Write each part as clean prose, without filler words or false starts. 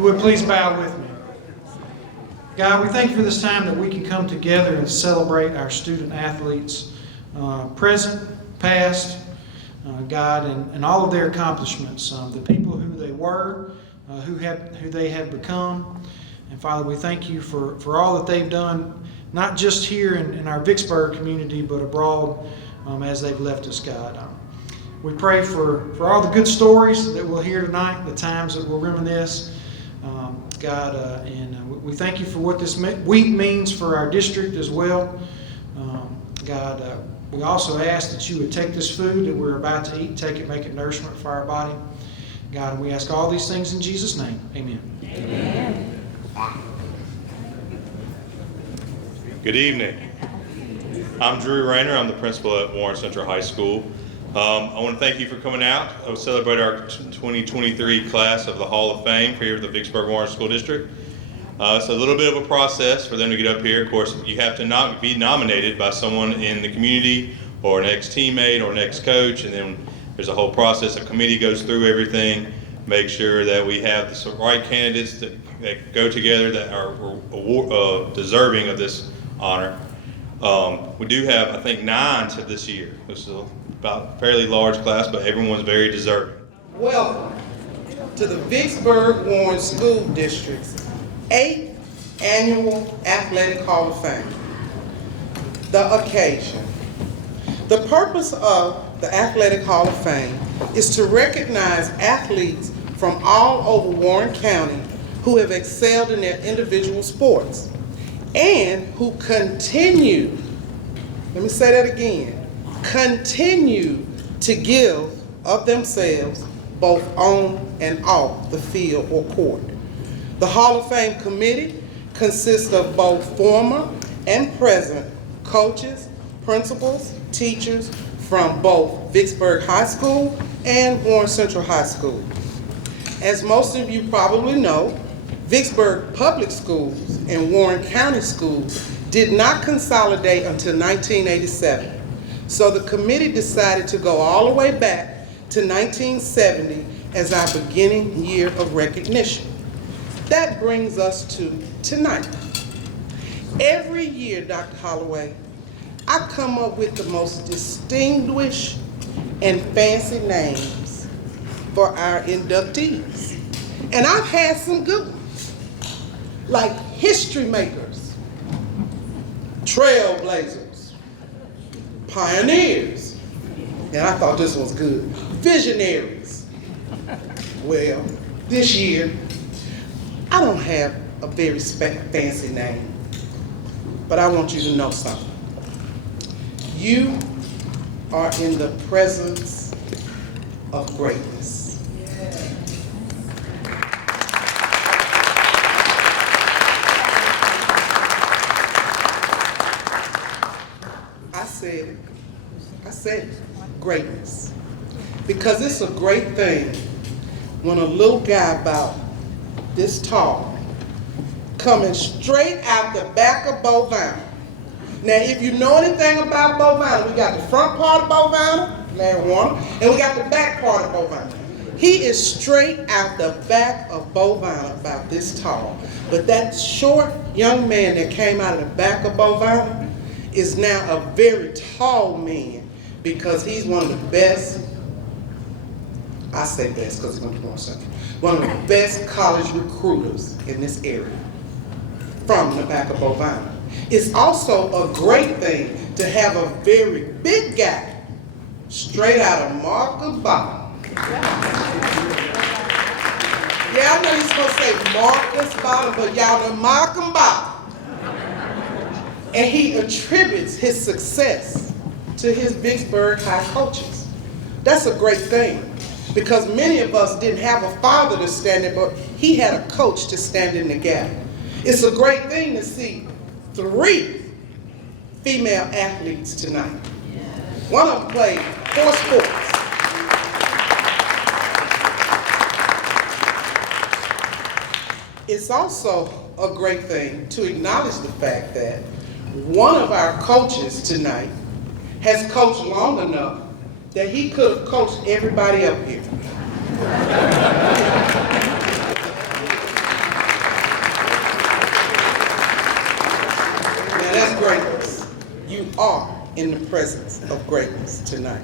you would please bow with me. God, we thank you for this time that we can come together and celebrate our student athletes, present, past, God, and all of their accomplishments, the people who they were, who they have become. And Father, we thank you for all that they've done, not just here in our Vicksburg community, but abroad as they've left us, God. We pray for all the good stories that we'll hear tonight, the times that we'll reminisce, God, and we thank you for what this week means for our district as well. God, we also ask that you would take this food that we're about to eat, take it, make it nourishment for our body. God, and we ask all these things in Jesus' name. Amen. Amen. Good evening. I'm Drew Rayner. I'm the principal at Warren Central High School. I want to thank you for coming out. I'll celebrate our 2023 class of the Hall of Fame here at the Vicksburg Warren School District. It's a little bit of a process for them to get up here. Of course, you have to be nominated by someone in the community or an ex-teammate or an ex-coach, and then there's a whole process. A committee goes through everything, make sure that we have the right candidates that go together that are deserving of this honor. We do have, I think, 9 to this year. This is about a fairly large class, but everyone's very deserving. Welcome to the Vicksburg Warren School District's 8th Annual Athletic Hall of Fame. The occasion. The purpose of the Athletic Hall of Fame is to recognize athletes from all over Warren County who have excelled in their individual sports and who continue, let me say that again, continue to give of themselves both on and off the field or court. The Hall of Fame committee consists of both former and present coaches, principals, teachers from both Vicksburg High School and Warren Central High School. As most of you probably know, Vicksburg Public Schools and Warren County Schools did not consolidate until 1987. So the committee decided to go all the way back to 1970 as our beginning year of recognition. That brings us to tonight. Every year, Dr. Holloway, I come up with the most distinguished and fancy names for our inductees. And I've had some good ones, like history makers, trailblazers, pioneers, and I thought this was good, visionaries. Well, this year, I don't have a very fancy name, but I want you to know something. You are in the presence of greatness. I said greatness. Because it's a great thing when a little guy about this tall coming straight out the back of Bovina. Now, if you know anything about Bovina, we got the front part of Bovina, Larry Warner, and we got the back part of Bovina. He is straight out the back of Bovina about this tall. But that short young man that came out of the back of Bovina is now a very tall man because he's one of the best, I say best because he's going to be more something, one of the best college recruiters in this area from the back of Bovina. It's also a great thing to have a very big guy straight out of Marcus Bottom. Yeah, I know you're supposed to say Marcus Bottom, but y'all know Marcus Bottom. And he attributes his success to his Vicksburg High coaches. That's a great thing because many of us didn't have a father to stand in, but he had a coach to stand in the gap. It's a great thing to see 3 female athletes tonight. One of them played 4 sports. It's also a great thing to acknowledge the fact that one of our coaches tonight has coached long enough that he could have coached everybody up here. That's greatness. You are in the presence of greatness tonight.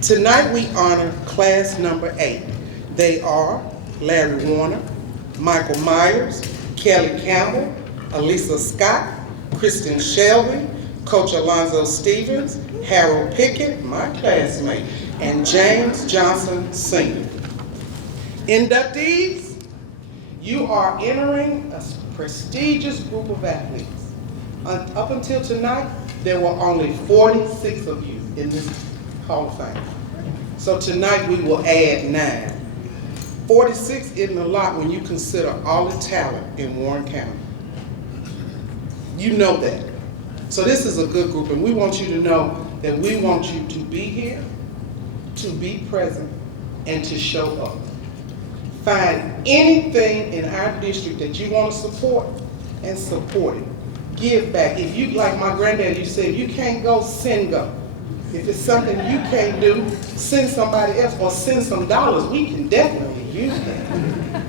Tonight we honor class number 8. They are Larry Warner, Michael Myers, Kelly Campbell, Elisa Scott, Kristen Shelby, Coach Alonzo Stevens, Harold Pickett, my classmate, and James Johnson Sr. Inductees, you are entering a prestigious group of athletes. Up until tonight, there were only 46 of you in this Hall of Fame. So tonight we will add 9. 46 isn't a lot when you consider all the talent in Warren County. You know that. So this is a good group, and we want you to know that we want you to be here, to be present, and to show up. Find anything in our district that you want to support and support it. Give back. If you, like my granddad, you said, if you can't go, send go. If it's something you can't do, send somebody else or send some dollars. We can definitely use that.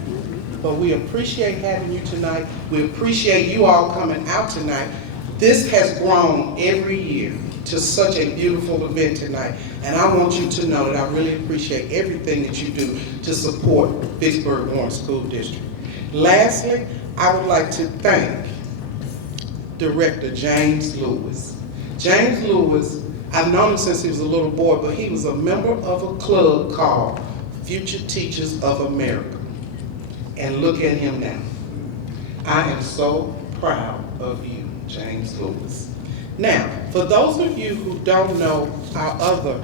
But we appreciate having you tonight. We appreciate you all coming out tonight. This has grown every year to such a beautiful event tonight. And I want you to know that I really appreciate everything that you do to support Vicksburg Warren School District. Lastly, I would like to thank Director James Lewis. James Lewis, I've known him since he was a little boy, but he was a member of a club called Future Teachers of America. And look at him now. I am so proud of you, James Lewis. Now, for those of you who don't know our other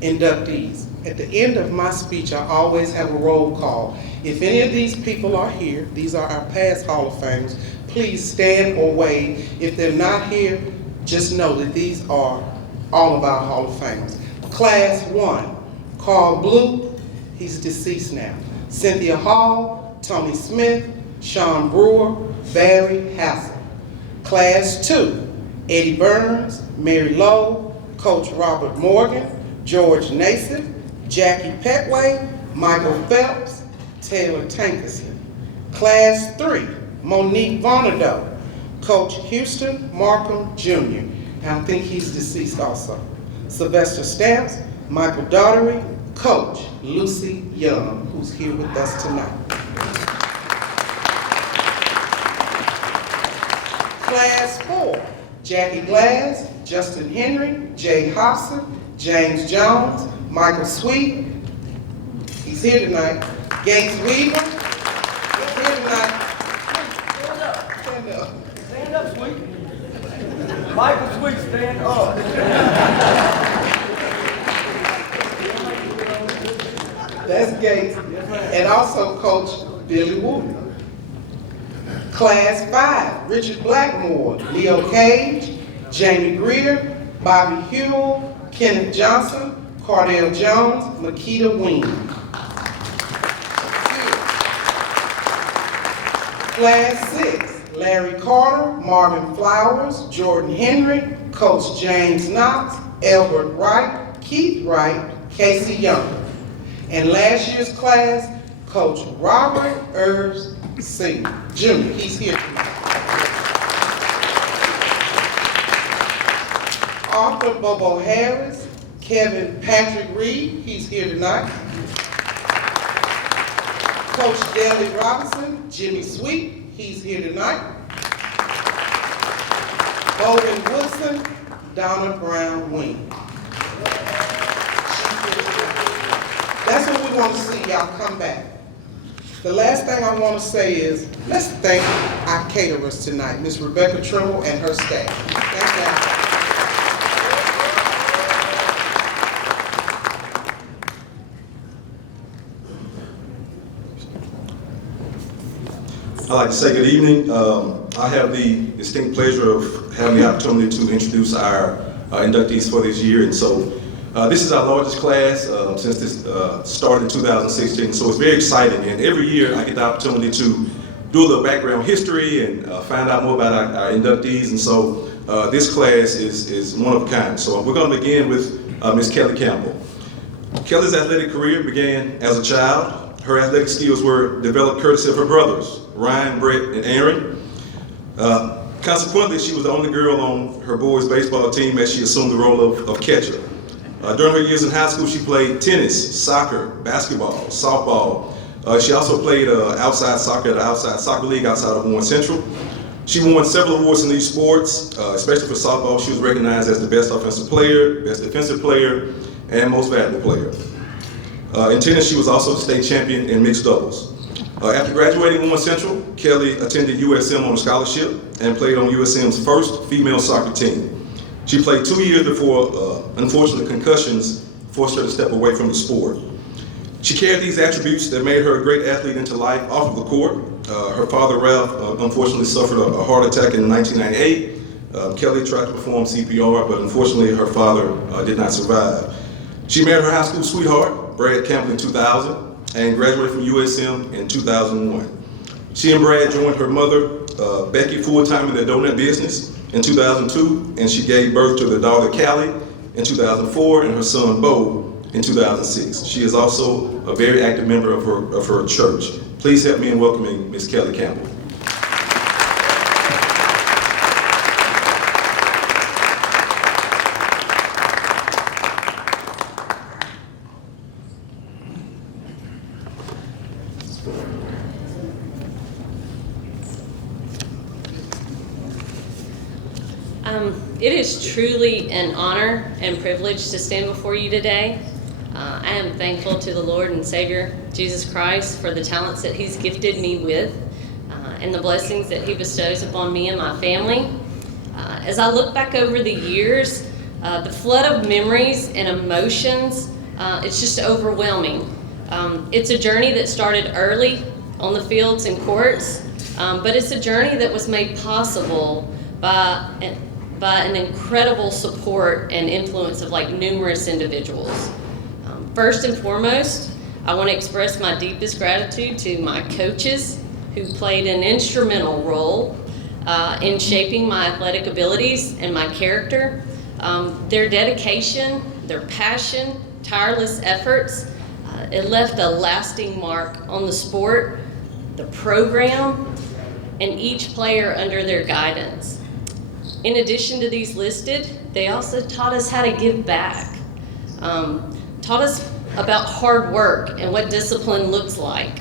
inductees, at the end of my speech, I always have a roll call. If any of these people are here, these are our past Hall of Famers, please stand or wave. If they're not here, just know that these are all of our Hall of Famers. Class 1, Carl Blue, he's deceased now. Cynthia Hall, Tony Smith, Sean Brewer, Barry Hassel. Class 2, Eddie Burns, Mary Lowe, Coach Robert Morgan, George Nason, Jackie Petway, Michael Phelps, Taylor Tankersley. Class 3, Monique Vonado, Coach Houston Markham Jr., and I think he's deceased also. Sylvester Stamps, Michael Daughtery, Coach Lucy Young, who's here with us tonight. Class 4, Jackie Glass, Justin Henry, Jay Hobson, James Jones, Michael Sweet, he's here tonight. Gates Weaver, he's here tonight. Stand up. Stand up. Stand up, Sweet. Michael Sweet, stand up. That's Gates. And also Coach Billy Wooten. Class 5, Richard Blackmore, Leo Cage, Jamie Greer, Bobby Hewell, Kenneth Johnson, Cardell Jones, Makita Wing. Class 6, Larry Carter, Marvin Flowers, Jordan Henry, Coach James Knox, Albert Wright, Keith Wright, Casey Young. And last year's class, Coach Robert Erbs Sr., Jr., he's here tonight. Arthur Bobo Harris, Kevin Patrick Reed, he's here tonight. Coach Dudley Robinson, Jimmy Sweet, he's here tonight. Bowden Woodson, Donna Brown Wing. That's what we want to see, y'all come back. The last thing I want to say is, let's thank our caterers tonight, Miss Rebecca Trimble and her staff. Thank you. I'd like to say good evening. I have the distinct pleasure of having the opportunity to introduce our inductees for this year. And so this is our largest class since this started in 2016. So it's very exciting. And every year I get the opportunity to do a little background history and find out more about our inductees. And so this class is one of a kind. So we're going to begin with Miss Kelly Campbell. Kelly's athletic career began as a child. Her athletic skills were developed courtesy of her brothers, Ryan, Brett, and Aaron. Consequently, she was the only girl on her boys' baseball team as she assumed the role of catcher. During her years in high school, she played tennis, soccer, basketball, softball. She also played outside soccer at the outside soccer league outside of Warren Central. She won several awards in these sports, especially for softball. She was recognized as the best offensive player, best defensive player, and most valuable player. In tennis, she was also the state champion in mixed doubles. After graduating Warren Central, Kelly attended USM on a scholarship and played on USM's first female soccer team. She played 2 years before, unfortunately, concussions forced her to step away from the sport. She carried these attributes that made her a great athlete into life off of the court. Her father, Ralph, unfortunately suffered a heart attack in 1998. Kelly tried to perform CPR, but unfortunately her father did not survive. She married her high school sweetheart, Brad Campbell, in 2000, and graduated from USM in 2001. She and Brad joined her mother, Becky, full-time in the donut business in 2002, and she gave birth to their daughter, Callie, in 2004, and her son, Bo, in 2006. She is also a very active member of her church. Please help me in welcoming Ms. Kelly Campbell. It is truly an honor and privilege to stand before you today. I am thankful to the Lord and Savior, Jesus Christ, for the talents that He's gifted me with and the blessings that He bestows upon me and my family. As I look back over the years, the flood of memories and emotions, it's just overwhelming. It's a journey that started early on the fields and courts, but it's a journey that was made possible by an incredible support and influence of numerous individuals. First and foremost, I want to express my deepest gratitude to my coaches who played an instrumental role in shaping my athletic abilities and my character. Their dedication, their passion, tireless efforts, it left a lasting mark on the sport, the program, and each player under their guidance. In addition to these listed, they also taught us how to give back, taught us about hard work and what discipline looks like,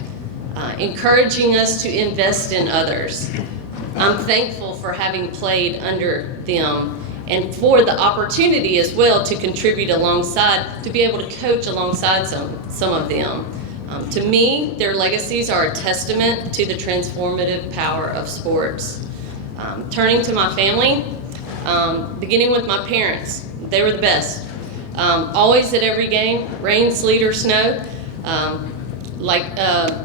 encouraging us to invest in others. I'm thankful for having played under them and for the opportunity as well to contribute alongside, to be able to coach alongside some of them. To me, their legacies are a testament to the transformative power of sports. Turning to my family, beginning with my parents, they were the best. Always at every game, rain, sleet, or snow. Like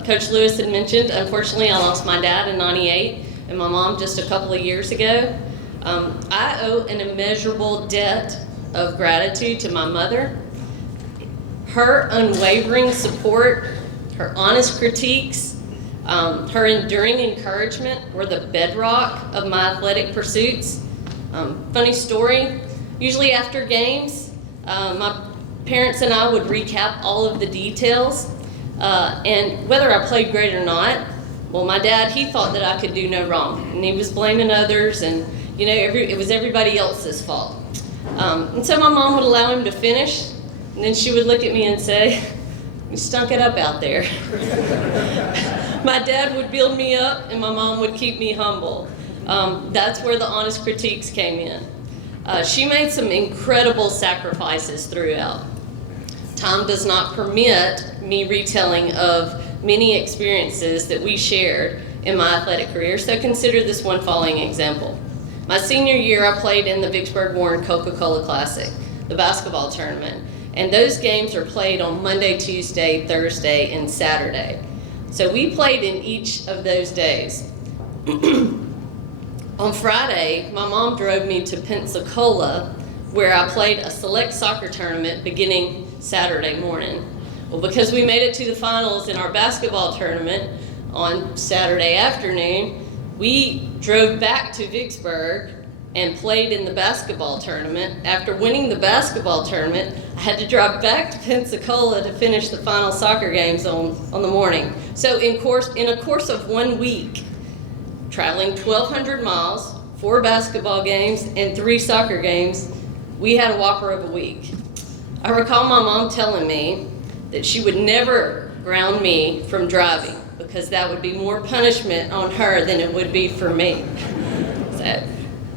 Coach Lewis had mentioned, unfortunately I lost my dad in '98 and my mom just a couple of years ago. I owe an immeasurable debt of gratitude to my mother. Her unwavering support, her honest critiques, her enduring encouragement were the bedrock of my athletic pursuits. Funny story, usually after games, my parents and I would recap all of the details, and whether I played great or not, well, my dad, he thought that I could do no wrong, and he was blaming others, and it was everybody else's fault. And so my mom would allow him to finish, and then she would look at me and say, "You stunk it up out there." My dad would build me up, and my mom would keep me humble. That's where the honest critiques came in. She made some incredible sacrifices throughout. Time does not permit me retelling of many experiences that we shared in my athletic career, so consider this one following example. My senior year, I played in the Vicksburg Warren Coca-Cola Classic, the basketball tournament, and those games are played on Monday, Tuesday, Thursday, and Saturday. So we played in each of those days. On Friday, my mom drove me to Pensacola, where I played a select soccer tournament beginning Saturday morning. Well, because we made it to the finals in our basketball tournament on Saturday afternoon, we drove back to Vicksburg and played in the basketball tournament. After winning the basketball tournament, I had to drive back to Pensacola to finish the final soccer games on the morning. So in a course of 1 week, traveling 1,200 miles, 4 basketball games, and 3 soccer games, we had a whopper of a week. I recall my mom telling me that she would never ground me from driving because that would be more punishment on her than it would be for me. So,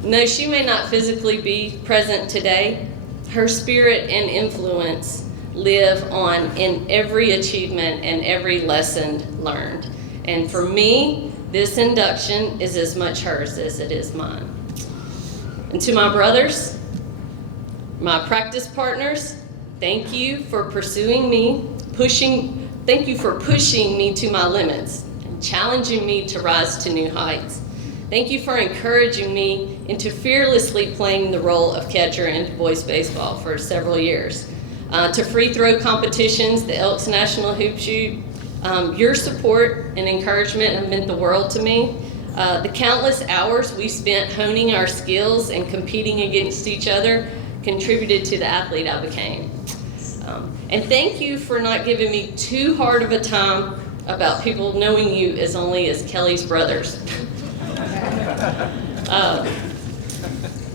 no, she may not physically be present today. Her spirit and influence live on in every achievement and every lesson learned. And for me, this induction is as much hers as it is mine. And to my brothers, my practice partners, thank you for pursuing me, thank you for pushing me to my limits and challenging me to rise to new heights. Thank you for encouraging me into fearlessly playing the role of catcher in boys baseball for several years. To free throw competitions, the Elks National Hoop Shoot, your support and encouragement have meant the world to me. The countless hours we spent honing our skills and competing against each other contributed to the athlete I became. And thank you for not giving me too hard of a time about people knowing you as only as Kelly's brothers.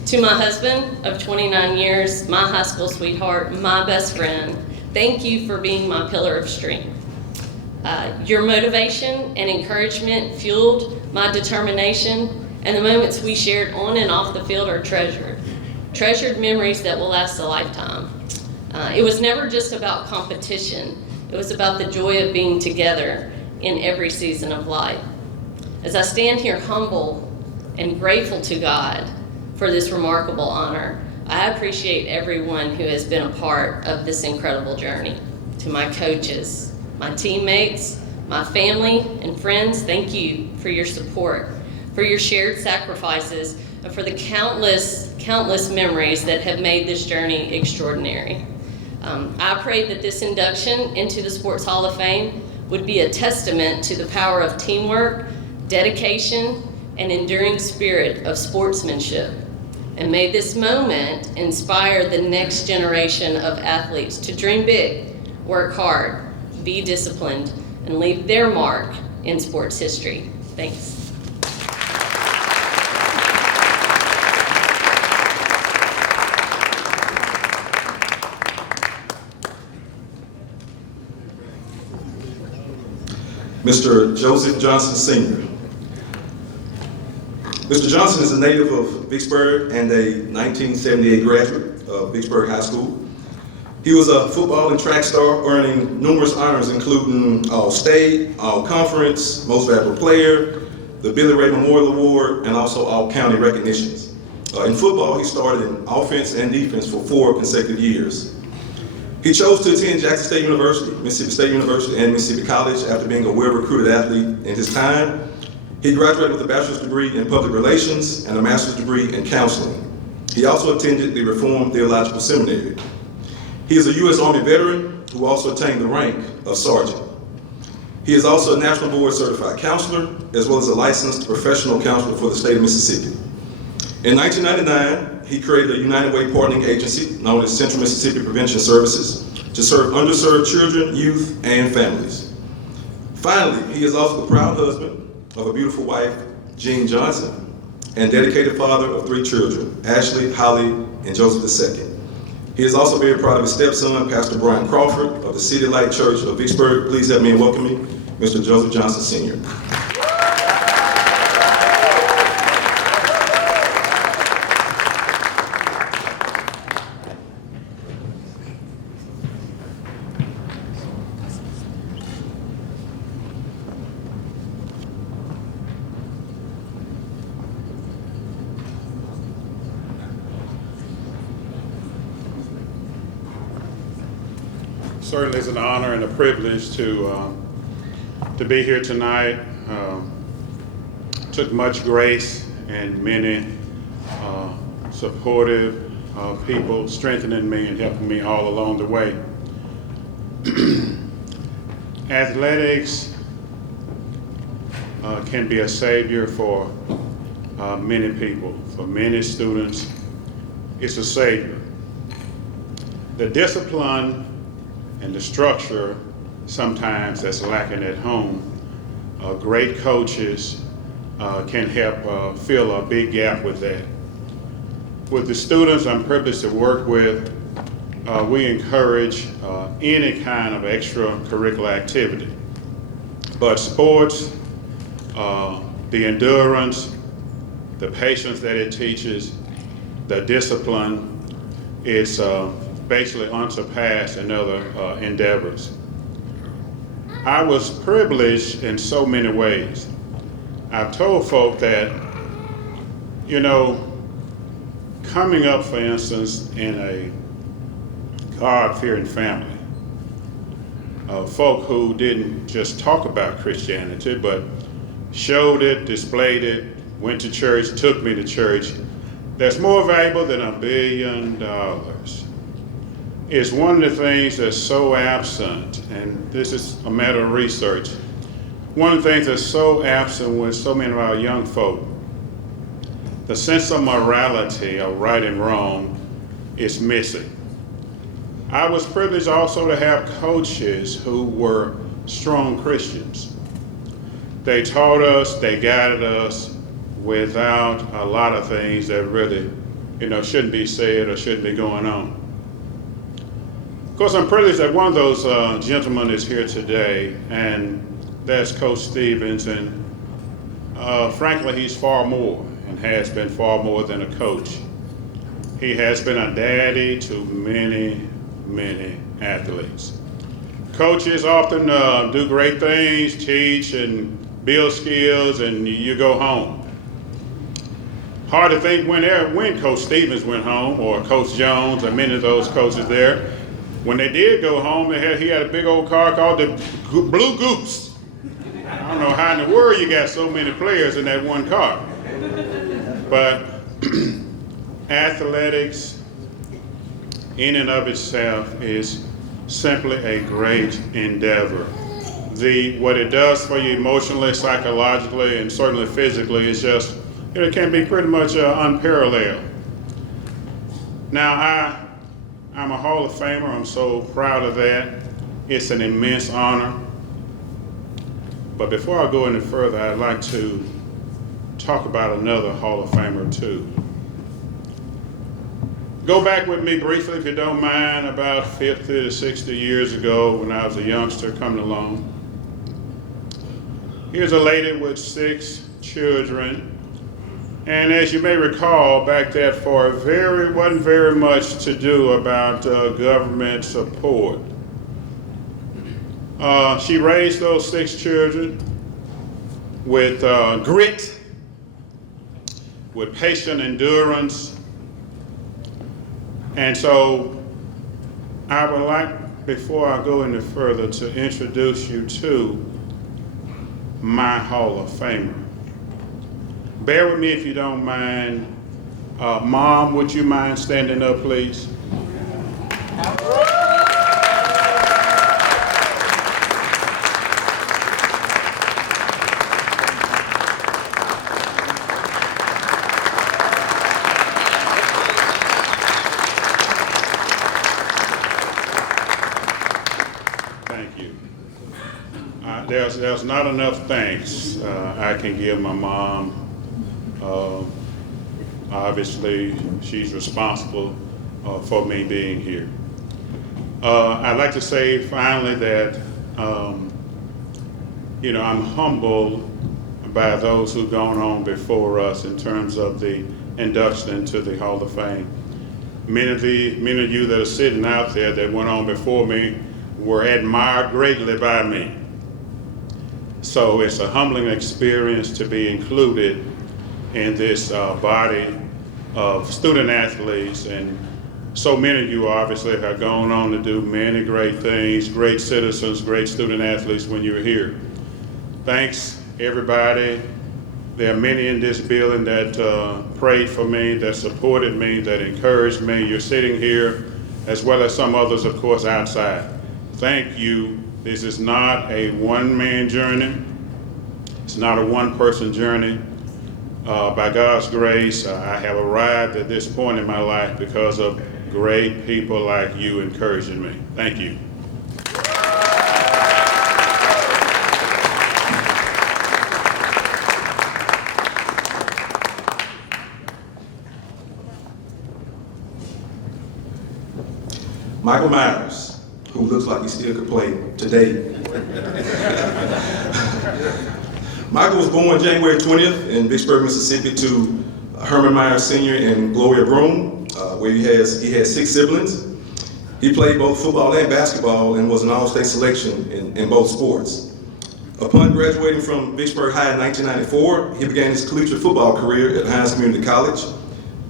To my husband of 29 years, my high school sweetheart, my best friend, thank you for being my pillar of strength. Your motivation and encouragement fueled my determination, and the moments we shared on and off the field are treasured memories that will last a lifetime. It was never just about competition. It was about the joy of being together in every season of life. As I stand here humble and grateful to God for this remarkable honor, I appreciate everyone who has been a part of this incredible journey. To my coaches, my teammates, my family and friends, thank you for your support, for your shared sacrifices, and for the countless memories that have made this journey extraordinary. I pray that this induction into the Sports Hall of Fame would be a testament to the power of teamwork, dedication, and enduring spirit of sportsmanship. And may this moment inspire the next generation of athletes to dream big, work hard, be disciplined, and leave their mark in sports history. Thanks. Mr. Joseph Johnson, Sr. Mr. Johnson is a native of Vicksburg and a 1978 graduate of Vicksburg High School. He was a football and track star, earning numerous honors, including All-State, All-Conference, Most Valuable Player, the Billy Ray Memorial Award, and also All-County recognitions. In football, he started in offense and defense for 4 consecutive years. He chose to attend Jackson State University, Mississippi State University, and Mississippi College after being a well-recruited athlete in his time. He graduated with a bachelor's degree in public relations and a master's degree in counseling. He also attended the Reformed Theological Seminary. He is a U.S. Army veteran who also attained the rank of sergeant. He is also a National Board Certified Counselor, as well as a licensed professional counselor for the state of Mississippi. In 1999, he created a United Way partnering agency known as Central Mississippi Prevention Services to serve underserved children, youth, and families. Finally, he is also the proud husband of a beautiful wife, Jean Johnson, and dedicated father of 3 children, Ashley, Holly, and Joseph II. He is also very proud of his stepson, Pastor Brian Crawford of the City Light Church of Vicksburg. Please help me in welcoming Mr. Joseph Johnson, Sr. Certainly it's an honor and a privilege to be here tonight. Took much grace and many supportive people strengthening me and helping me all along the way. Athletics can be a savior for many people. For many students, it's a savior. The discipline and the structure sometimes that's lacking at home. Great coaches can help fill a big gap with that. With the students I'm privileged to work with, we encourage any kind of extracurricular activity. But sports, the endurance, the patience that it teaches, the discipline, it's basically unsurpassed in other endeavors. I was privileged in so many ways. I've told folk that, you know, coming up, for instance, in a God-fearing family, folk who didn't just talk about Christianity, but showed it, displayed it, went to church, took me to church, that's more valuable than $1 billion. It's one of the things that's so absent, and this is a matter of research. One of the things that's so absent with so many of our young folk, the sense of morality of right and wrong is missing. I was privileged also to have coaches who were strong Christians. They taught us, they guided us without a lot of things that really, shouldn't be said or shouldn't be going on. Of course, I'm privileged that one of those gentlemen is here today, and that's Coach Stevens, and frankly, he's far more and has been far more than a coach. He has been a daddy to many, many athletes. Coaches often do great things, teach and build skills, and you go home. Hard to think when Coach Stevens went home, or Coach Jones, or many of those coaches there. When they did go home, he had a big old car called the Blue Goose. I don't know how in the world you got so many players in that one car. But athletics, in and of itself, is simply a great endeavor. What it does for you emotionally, psychologically, and certainly physically is just, it can be pretty much unparalleled. Now, I'm a Hall of Famer. I'm so proud of that. It's an immense honor. But before I go any further, I'd like to talk about another Hall of Famer too. Go back with me briefly, if you don't mind, about 50 to 60 years ago when I was a youngster coming along. Here's a lady with 6 children. And as you may recall, back that far, wasn't very much to do about government support. She raised those 6 children with grit, with patient endurance. And so I would like, before I go any further, to introduce you to my Hall of Famer. Bear with me if you don't mind. Mom, would you mind standing up, please? Thank you. There's not enough thanks I can give my mom. Obviously, she's responsible for me being here. I'd like to say finally that, I'm humbled by those who've gone on before us in terms of the induction into the Hall of Fame. Many of you that are sitting out there that went on before me were admired greatly by me. So it's a humbling experience to be included in this body of student athletes, and so many of you obviously have gone on to do many great things, great citizens, great student athletes when you were here. Thanks, everybody. There are many in this building that prayed for me, that supported me, that encouraged me. You're sitting here, as well as some others, of course, outside. Thank you. This is not a one-man journey. It's not a one-person journey. By God's grace, I have arrived at this point in my life because of great people like you encouraging me. Thank you. Michael Myers, who looks like he still could play today. Michael was born January 20th in Vicksburg, Mississippi to Herman Myers Sr. and Gloria Broom, where he had 6 siblings. He played both football and basketball and was an all-state selection in both sports. Upon graduating from Vicksburg High in 1994, he began his collegiate football career at Hines Community College.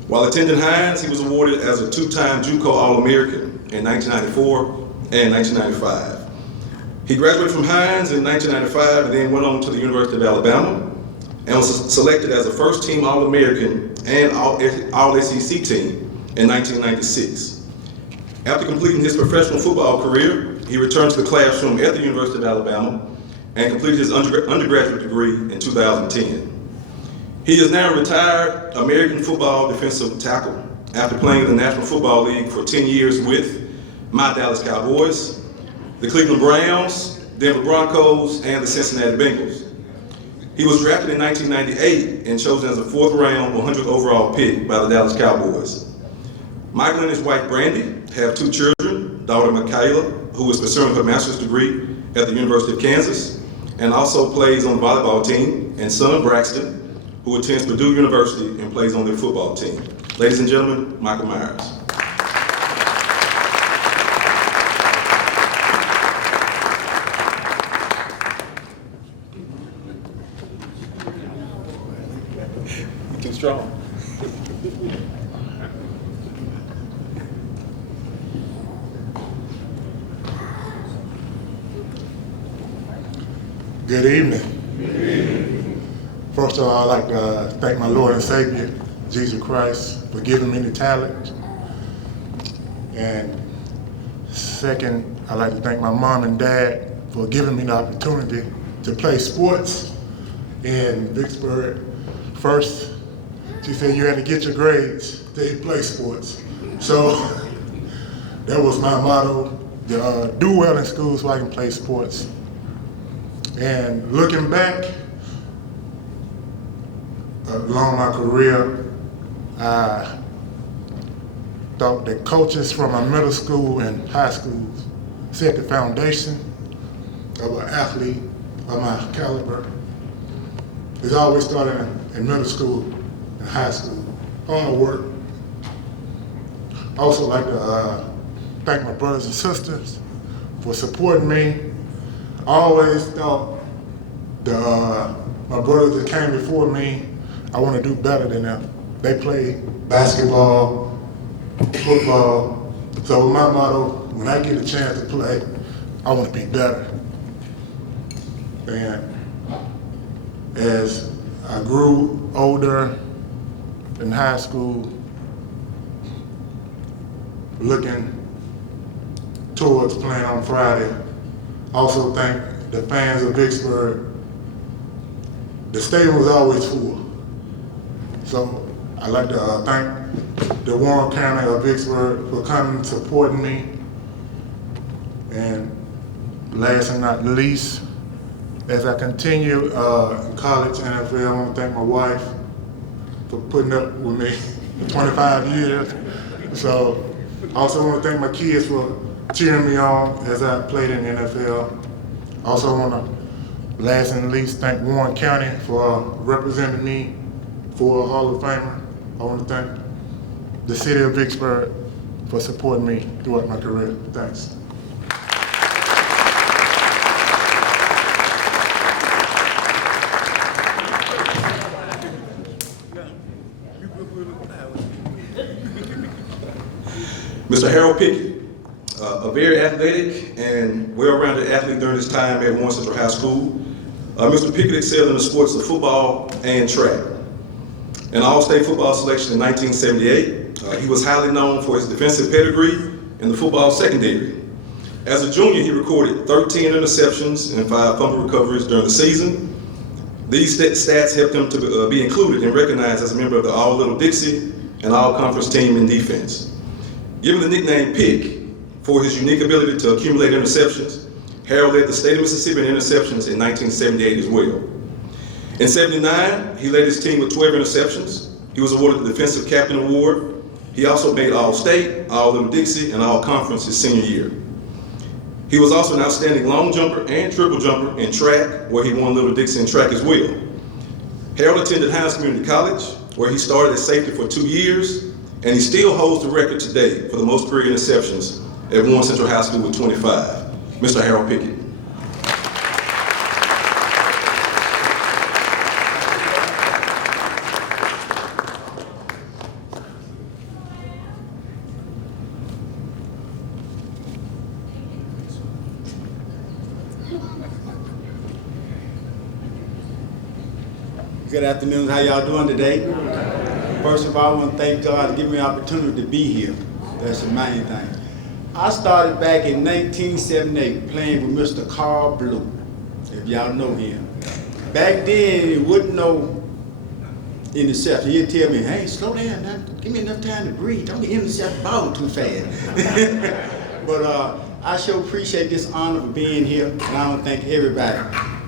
While attending Hines, he was awarded as a 2-time JUCO All-American in 1994 and 1995. He graduated from Hines in 1995 and then went on to the University of Alabama and was selected as a first-team All-American and All-SEC team in 1996. After completing his professional football career, he returned to the classroom at the University of Alabama and completed his undergraduate degree in 2010. He is now a retired American football defensive tackle after playing in the National Football League for 10 years with my Dallas Cowboys, the Cleveland Browns, Denver Broncos, and the Cincinnati Bengals. He was drafted in 1998 and chosen as a 4th-round, 100th overall pick by the Dallas Cowboys. Michael and his wife Brandy have 2 children, daughter Michaela, who is pursuing her master's degree at the University of Kansas, and also plays on the volleyball team, and son Braxton, who attends Purdue University and plays on their football team. Ladies and gentlemen, Michael Myers. Too strong. Good evening. First of all, I'd like to thank my Lord and Savior, Jesus Christ, for giving me the talent. And second, I'd like to thank my mom and dad for giving me the opportunity to play sports in Vicksburg. First, she said you had to get your grades to play sports. So that was my motto, to do well in school so I can play sports. And looking back along my career, I thought that coaches from my middle school and high school set the foundation of an athlete of my caliber. It's always started in middle school and high school, hard work. I also like to thank my brothers and sisters for supporting me. I always thought my brothers that came before me, I want to do better than them. They play basketball, football. So my motto, when I get a chance to play, I want to be better. And as I grew older in high school, looking towards playing on Friday, also thank the fans of Vicksburg. The stadium was always full. So I'd like to thank the Warren County of Vicksburg for coming and supporting me. And last and not least, as I continue in college, NFL, I want to thank my wife for putting up with me for 25 years. So I also want to thank my kids for cheering me on as I played in the NFL. I also want to, last and least, thank Warren County for representing me for a Hall of Famer. I want to thank the city of Vicksburg for supporting me throughout my career. Thanks. Mr. Harold Pickett, a very athletic and well-rounded athlete during his time at Warren Central High School. Mr. Pickett excelled in the sports of football and track. An all-state football selection in 1978, he was highly known for his defensive pedigree in the football secondary. As a junior, he recorded 13 interceptions and 5 fumble recoveries during the season. These stats helped him to be included and recognized as a member of the All-Little Dixie and All-Conference team in defense. Given the nickname Pick for his unique ability to accumulate interceptions, Harold led the state of Mississippi in interceptions in 1978 as well. In '79, he led his team with 12 interceptions. He was awarded the Defensive Captain Award He also made All-State, All-Little-Dixie, and All-Conference his senior year. He was also an outstanding long jumper and triple jumper in track, where he won Little Dixie in track as well. Harold attended Hines Community College, where he started at safety for 2 years, and he still holds the record today for the most career interceptions at Warren Central High School with 25. Mr. Harold Pickett. Good afternoon. How y'all doing today? First of all, I want to thank God for giving me an opportunity to be here. That's the main thing. I started back in 1978 playing with Mr. Carl Blue, if y'all know him. Back then, he wouldn't know interception. He'd tell me, hey, slow down, now. Give me enough time to breathe. Don't get intercept the ball too fast. But I sure appreciate this honor for being here, and I want to thank everybody,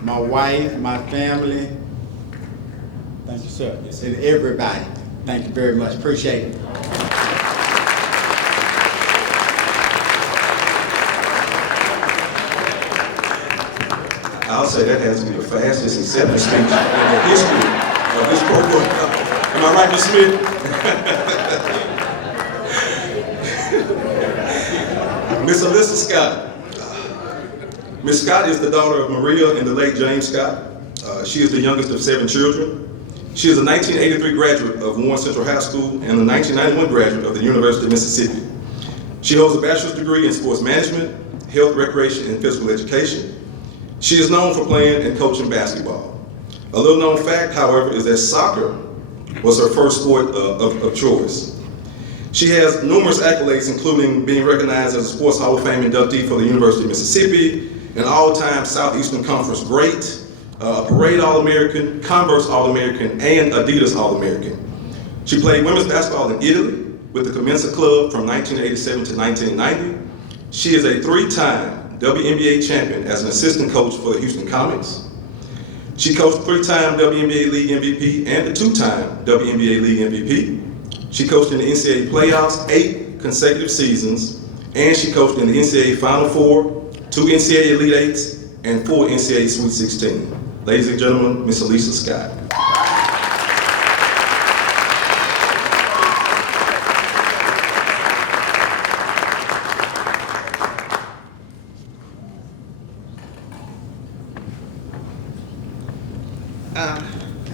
my wife, my family. Thank you, sir. And everybody. Thank you very much. Appreciate it. I'll say that has to be the fastest acceptance speech in the history of this program. Am I right, Ms. Smith? Miss Alyssa Scott. Miss Scott is the daughter of Maria and the late James Scott. She is the youngest of 7 children. She is a 1983 graduate of Warren Central High School and a 1991 graduate of the University of Mississippi. She holds a bachelor's degree in sports management, health, recreation, and physical education. She is known for playing and coaching basketball. A little known fact, however, is that soccer was her first sport of choice. She has numerous accolades, including being recognized as a Sports Hall of Fame inductee for the University of Mississippi, an all-time Southeastern Conference great, a Parade All-American, Converse All-American, and Adidas All-American. She played women's basketball in Italy with the Comensa Club from 1987 to 1990. She is a 3-time WNBA champion as an assistant coach for the Houston Comets. She coached 3-time WNBA League MVP and a 2-time WNBA League MVP. She coached in the NCAA playoffs 8 consecutive seasons, and she coached in the NCAA Final Four, 2 NCAA Elite Eights, and 4 NCAA Sweet 16. Ladies and gentlemen, Miss Alyssa Scott.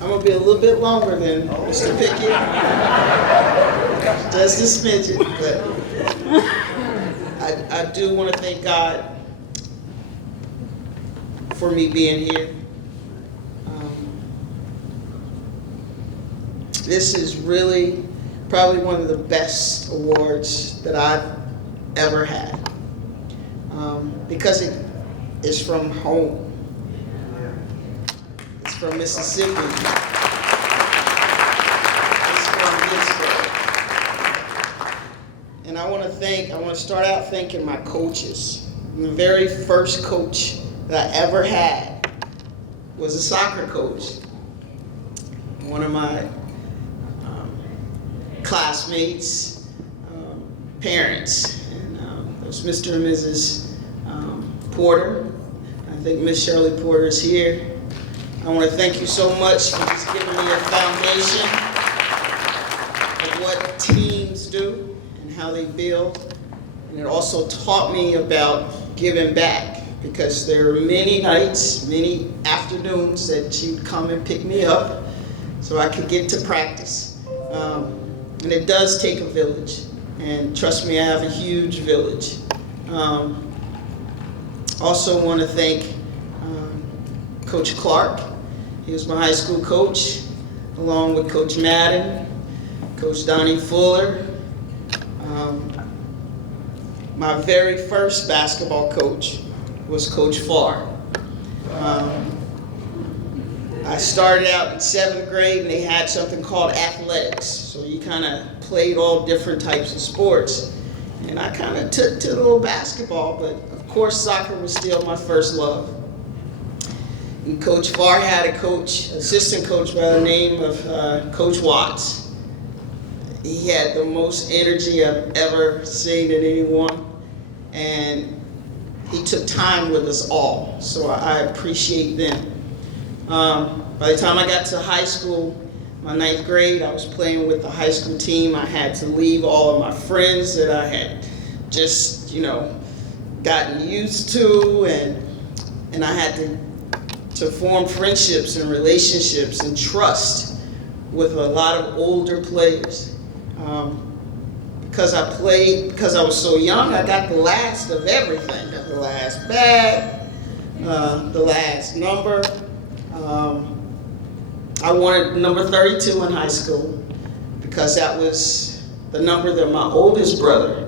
I'm gonna be a little bit longer than Mr. Pickett. Just a smidgen, but I do want to thank God for me being here. This is really probably one of the best awards that I've ever had, because it is from home. It's from Mississippi. It's from Vicksburg. And I want to start out thanking my coaches. The very first coach that I ever had was a soccer coach. One of my classmates, parents, and it was Mr. and Mrs. Porter. I think Miss Shirley Porter is here. I want to thank you so much for just giving me a foundation of what teams do and how they build. And it also taught me about giving back, because there are many nights, many afternoons that you'd come and pick me up so I could get to practice. And it does take a village, and trust me, I have a huge village. Also want to thank Coach Clark. He was my high school coach, along with Coach Madden, Coach Donnie Fuller. My very first basketball coach was Coach Farr. I started out in 7th grade, and they had something called athletics. So you kind of played all different types of sports. And I kind of took to a little basketball, but of course soccer was still my first love. And Coach Farr had a coach, assistant coach by the name of Coach Watts. He had the most energy I've ever seen in anyone, and he took time with us all, so I appreciate them. By the time I got to high school, my 9th grade, I was playing with the high school team. I had to leave all of my friends that I had just, gotten used to, and I had to form friendships and relationships and trust with a lot of older players. Because I was so young, I got the last of everything. Got the last bag, the last number. I wanted number 32 in high school because that was the number that my oldest brother,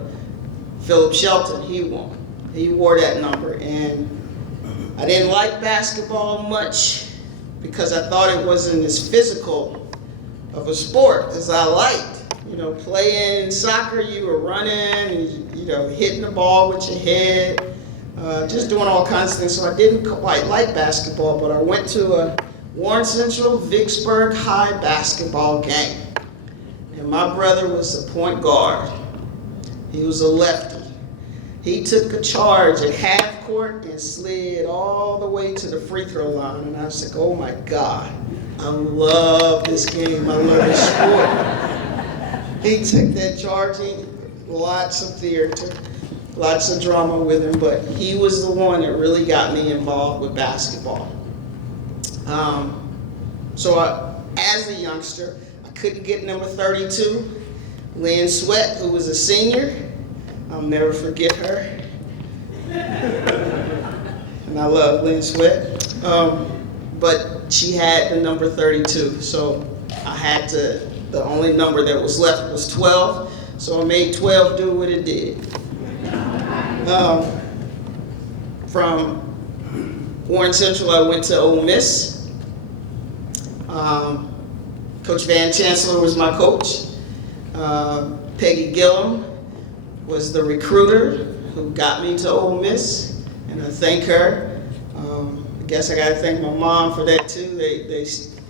Philip Shelton, he won. He wore that number, and I didn't like basketball much because I thought it wasn't as physical of a sport as I liked. Playing soccer, you were running, and, hitting the ball with your head, just doing all kinds of things. So I didn't quite like basketball, but I went to a Warren Central Vicksburg High basketball game. And my brother was the point guard. He was a lefty. He took a charge at half court and slid all the way to the free throw line. And I was like, oh my God, I love this game. I love this sport. He took that charge, lots of theater, lots of drama with him, but he was the one that really got me involved with basketball. As a youngster, I couldn't get number 32. Lynn Sweat, who was a senior, I'll never forget her. And I love Lynn Sweat. But she had the number 32, so I had to, the only number that was left was 12, so I made 12 do what it did. From Warren Central, I went to Ole Miss. Coach Van Chancellor was my coach. Peggy Gillum was the recruiter who got me to Ole Miss, and I thank her. I guess I got to thank my mom for that too.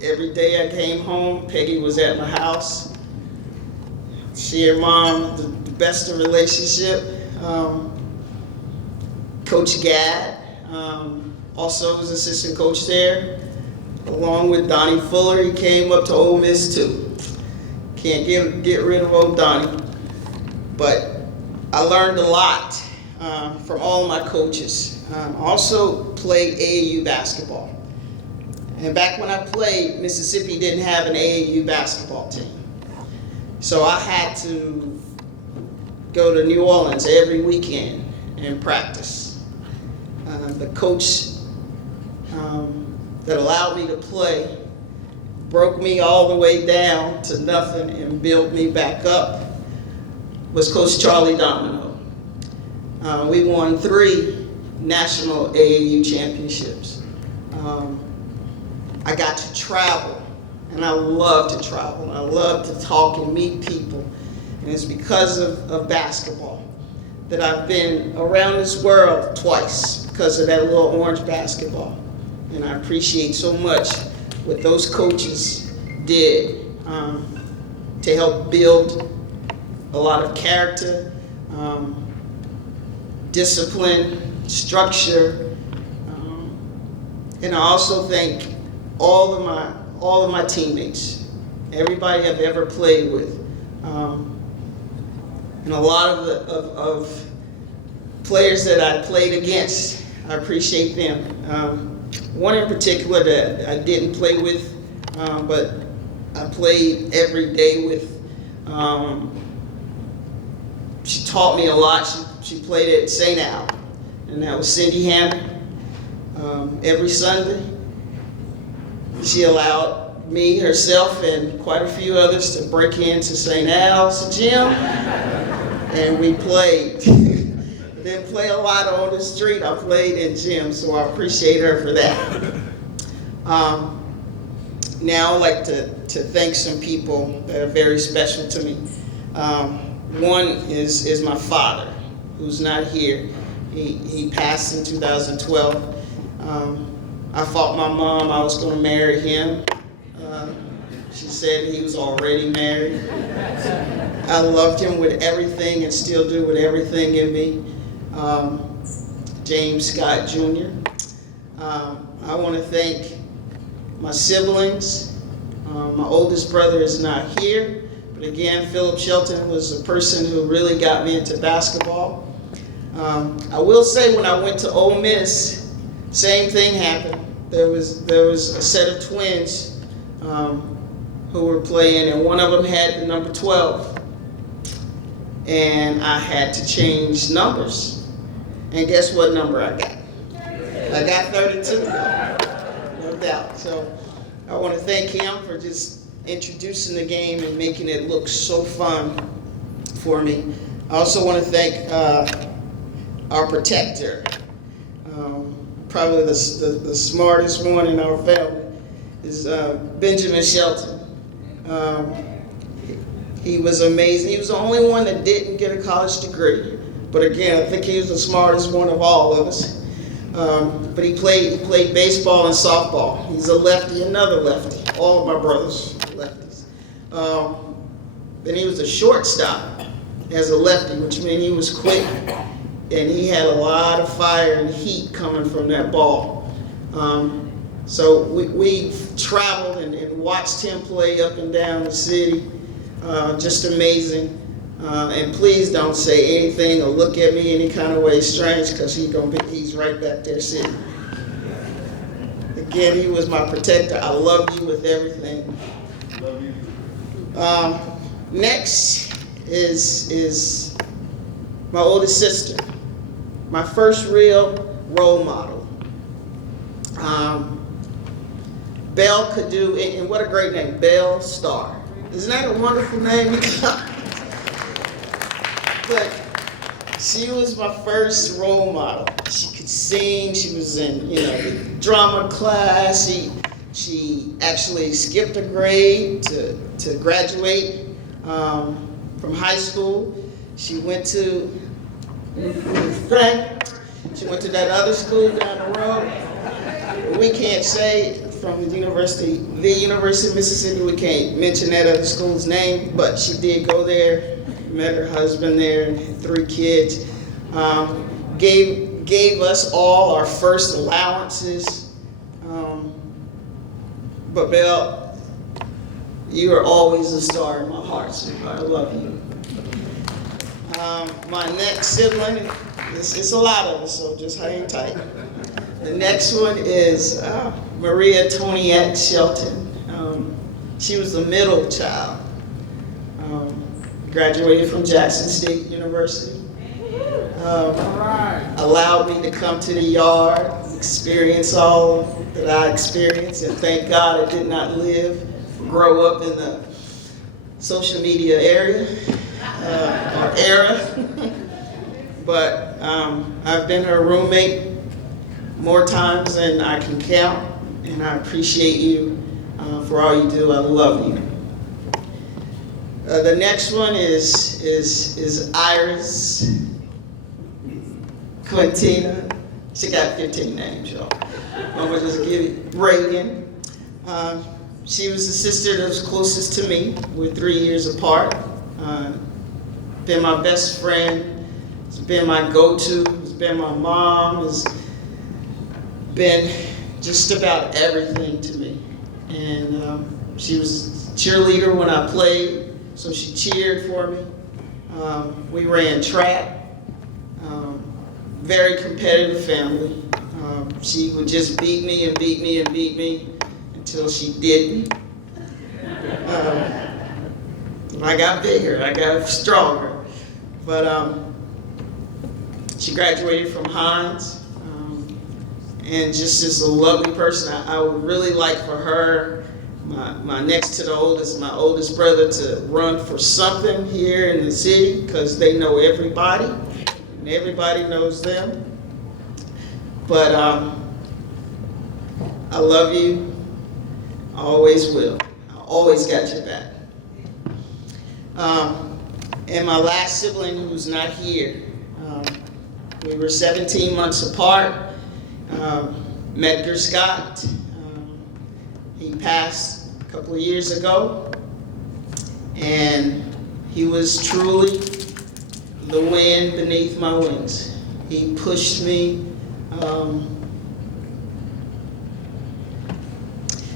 Every day I came home, Peggy was at my house. She and Mom, the best of relationship. Coach Gadd also was assistant coach there, along with Donnie Fuller. He came up to Ole Miss too. Can't get rid of old Donnie. But I learned a lot from all of my coaches. Also played AAU basketball. And back when I played, Mississippi didn't have an AAU basketball team. So I had to go to New Orleans every weekend and practice. The coach that allowed me to play broke me all the way down to nothing and built me back up was Coach Charlie Domino. We won 3 national AAU championships. I got to travel, and I love to travel. I love to talk and meet people, and it's because of basketball that I've been around this world twice because of that little orange basketball. And I appreciate so much what those coaches did to help build a lot of character, discipline, structure, and I also thank all of my teammates, everybody I've ever played with, and a lot of players that I played against. I appreciate them. One in particular that I didn't play with, but I played every day with. She taught me a lot. She played at St. Al, and that was Cindy Hammond. Every Sunday, she allowed me, herself, and quite a few others to break into St. Al's gym, and we played. Didn't play a lot on the street. I played in gyms, so I appreciate her for that. Now I'd like to thank some people that are very special to me. One is my father, who's not here. He passed in 2012. I fought my mom. I was going to marry him. She said he was already married. I loved him with everything and still do with everything in me. James Scott Jr. I want to thank my siblings. My oldest brother is not here, but again, Philip Shelton was a person who really got me into basketball. I will say when I went to Ole Miss, same thing happened. There was a set of twins who were playing, and one of them had the number 12. And I had to change numbers. And guess what number I got? I got 32, no doubt. So I want to thank him for just introducing the game and making it look so fun for me. I also want to thank our protector, probably the smartest one in our family, is Benjamin Shelton. He was amazing. He was the only one that didn't get a college degree. But again, I think he was the smartest one of all of us. But he played baseball and softball. He's a lefty, another lefty. All of my brothers are lefties. Then he was a shortstop as a lefty, which meant he was quick. And he had a lot of fire and heat coming from that ball. So we've traveled and watched him play up and down the city. Just amazing. And please don't say anything or look at me any kind of way strange, because he's right back there sitting. Again, he was my protector. I love you with everything. Love you. Next is my oldest sister, my first real role model. Belle could do, and what a great name, Belle Starr. Isn't that a wonderful name? But she was my first role model. She could sing. She was in, the drama class. She actually skipped a grade to graduate from high school. She went to that other school down the road. We can't say from the University of Mississippi. We can't mention that other school's name, but she did go there. Met her husband there and had 3 kids. Gave us all our first allowances. But Belle, you are always a star in my heart, sweetheart. I love you. My next sibling, it's a lot of us, so just hang tight. The next one is Maria Toniette Shelton. She was the middle child. Graduated from Jackson State University. Allowed me to come to the yard, experience all that I experienced, and thank God I did not grow up in the social media area or era. But I've been her roommate more times than I can count, and I appreciate you for all you do. I love you. The next one is Iris Quintina. She got 15 names, y'all. I'm gonna just give it Reagan. She was the sister that was closest to me. We're 3 years apart. Been my best friend. It's been my go-to. It's been my mom. It's been just about everything to me. And she was a cheerleader when I played. So she cheered for me. We ran track. Very competitive family. She would just beat me and beat me and beat me until she didn't. I got bigger, I got stronger. But she graduated from Hines. And just as a lovely person, I would really like for her, my next to the oldest, my oldest brother, to run for something here in the city, because they know everybody and everybody knows them. But I love you. I always will. I always got your back. And my last sibling, who's not here, we were 17 months apart. Medgar Scott, he passed a couple of years ago, and he was truly the wind beneath my wings. He pushed me.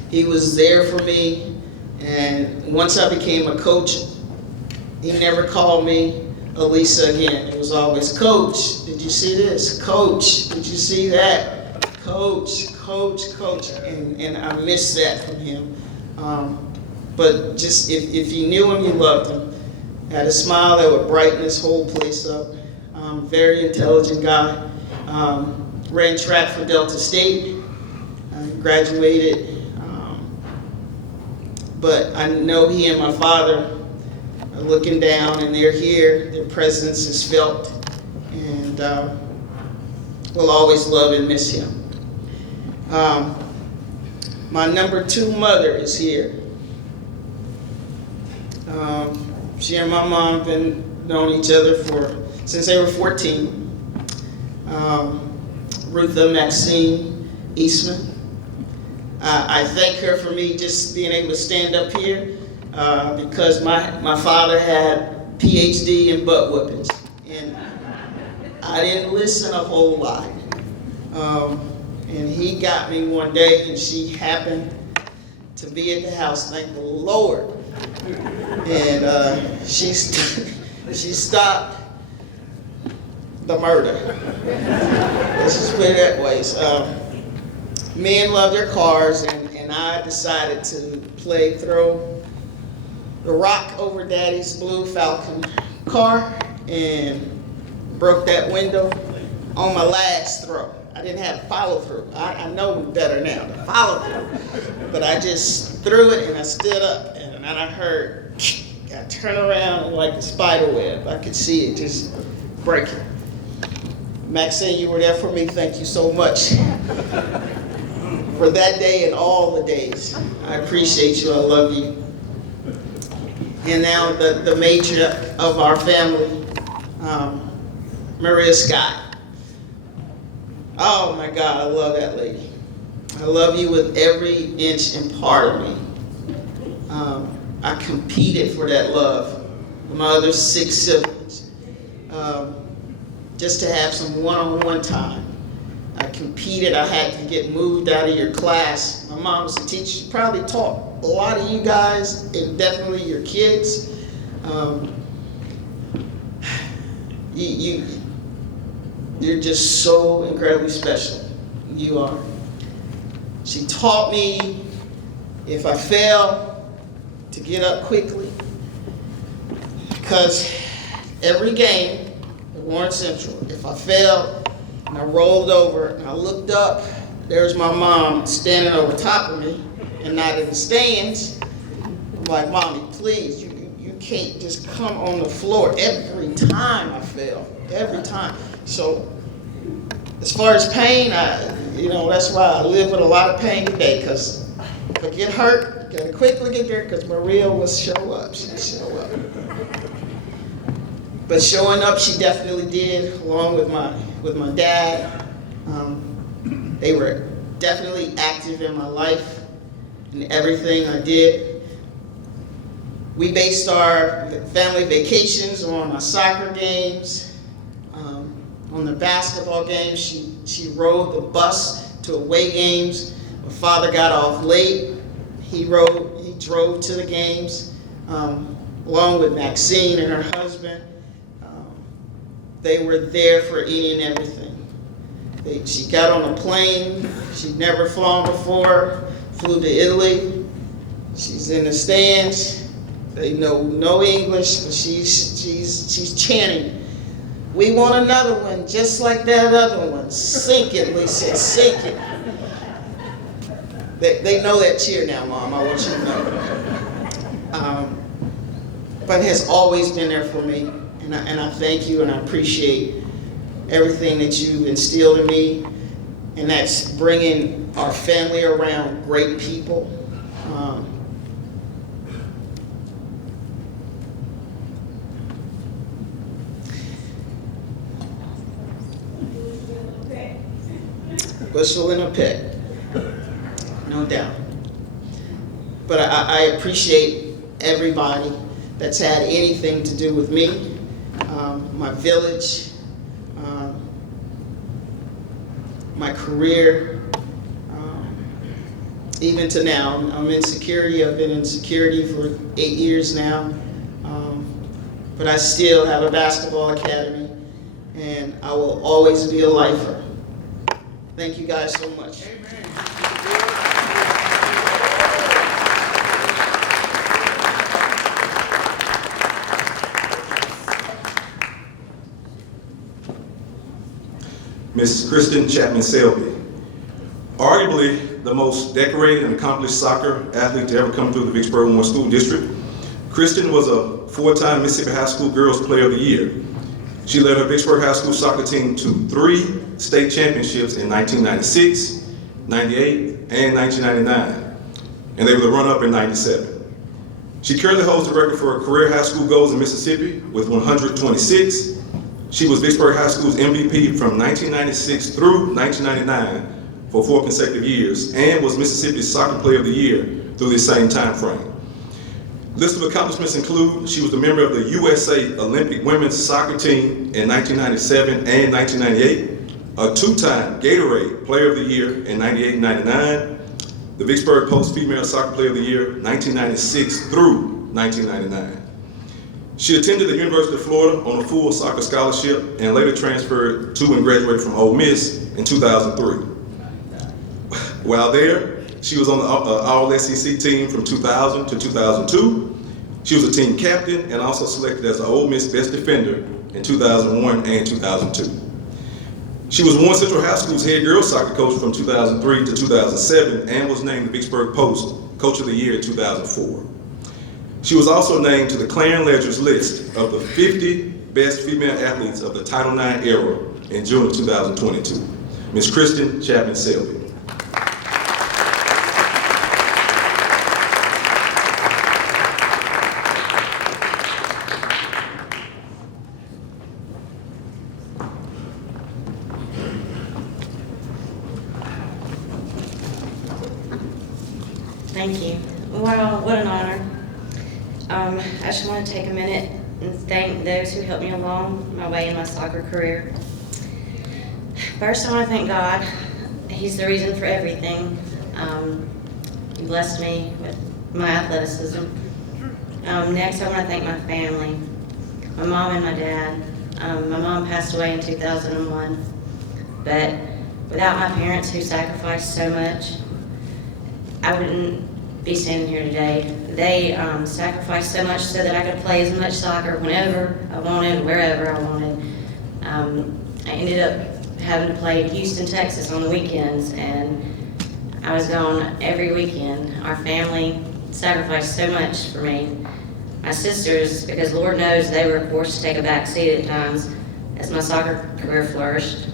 He was there for me, and once I became a coach, he never called me Elisa again. It was always, Coach, did you see this? Coach, did you see that? Coach, Coach, Coach, and I miss that from him. But just if you knew him, you loved him. Had a smile that would brighten this whole place up. Very intelligent guy. Ran track for Delta State. Graduated. But I know he and my father are looking down, and they're here. Their presence is felt, and we'll always love and miss him. My number 2 mother is here. She and my mom have been known each other since they were 14. Rutha Maxine Eastman. I thank her for me just being able to stand up here because my father had PhD in butt whoopings, and I didn't listen a whole lot. And he got me one day, and she happened to be at the house, thank the Lord. And she stopped the murder. Let's just put it that way. Men love their cars, and I decided to throw the rock over Daddy's blue Falcon car and broke that window on my last throw. I didn't have follow through. I know better now, to follow through. But I just threw it and I stood up, and I heard, I turned around like a spider web. I could see it just breaking. Maxine, you were there for me. Thank you so much for that day and all the days. I appreciate you. I love you. And now the matriarch of our family, Maria Scott. Oh my God, I love that lady. I love you with every inch and part of me. I competed for that love with my other 6 siblings, just to have some one-on-one time. I competed. I had to get moved out of your class. My mom was a teacher. She probably taught a lot of you guys, and definitely your kids. You're just so incredibly special. You are. She taught me, if I fail, to get up quickly. Because every game at Warren Central, if I failed and I rolled over and I looked up, there's my mom standing over top of me and not in the stands. I'm like, Mommy, please, you can't just come on the floor every time I fail. Every time. So as far as pain, that's why I live with a lot of pain today, because if I get hurt, I gotta quickly get there, because Maria will show up. She'll show up. But showing up, she definitely did, along with my dad. They were definitely active in my life and everything I did. We based our family vacations on my soccer games. On the basketball games, she rode the bus to away games. My father got off late. He drove to the games, along with Maxine and her husband. They were there for any and everything. She got on a plane. She'd never flown before, flew to Italy. She's in the stands. They know no English, but she's chanting, "We want another one, just like that other one. Sink it," Lisa, sink it. They know that cheer now, Mom, I want you to know. But has always been there for me, and I thank you, and I appreciate everything that you've instilled in me, and that's bringing our family around great people. Bushel in a pit, no doubt. but I appreciate everybody that's had anything to do with me, my village, my career, even to now. I'm in security. I've been in security for 8 years now, but I still have a basketball academy, and I will always be a lifer. Thank you guys so much. Miss Kristen Chapman-Selby, arguably the most decorated and accomplished soccer athlete to ever come through the Vicksburg Warren School District. Kristen was a 4-time Mississippi High School Girls Player of the Year. She led her Vicksburg High School soccer team to 3 state championships in 1996, 98, and 1999, and they were the run-up in 97. She currently holds the record for career high school goals in Mississippi with 126. She was Vicksburg High School's MVP from 1996 through 1999 for 4 consecutive years, and was Mississippi's Soccer Player of the Year through this same time frame. List of accomplishments include: she was a member of the USA Olympic women's soccer team in 1997 and 1998, a 2-time Gatorade Player of the Year in 98 and 99, the Vicksburg Post Female Soccer Player of the Year 1996 through 1999. She attended the University of Florida on a full soccer scholarship and later transferred to and graduated from Ole Miss in 2003. While there, she was on the All-SEC team from 2000 to 2002. She was a team captain and also selected as the Ole Miss Best Defender in 2001 and 2002. She was Warren Central High School's head girls soccer coach from 2003 to 2007 and was named the Vicksburg Post Coach of the Year in 2004. She was also named to the Clarion Ledger's list of the 50 best female athletes of the Title IX era in June of 2022. Ms. Kristen Chapman-Selby. Thank you. Wow, what an honor. I just want to take a minute and thank those who helped me along my way in my soccer career. First, I want to thank God. He's the reason for everything. He blessed me with my athleticism. Next, I want to thank my family, my mom and my dad. My mom passed away in 2001, but without my parents who sacrificed so much, I wouldn't be standing here today. They sacrificed so much so that I could play as much soccer whenever I wanted, wherever I wanted. I ended up having to play in Houston, Texas on the weekends, and I was gone every weekend. Our family sacrificed so much for me. My sisters, because Lord knows they were forced to take a back seat at times as my soccer career flourished.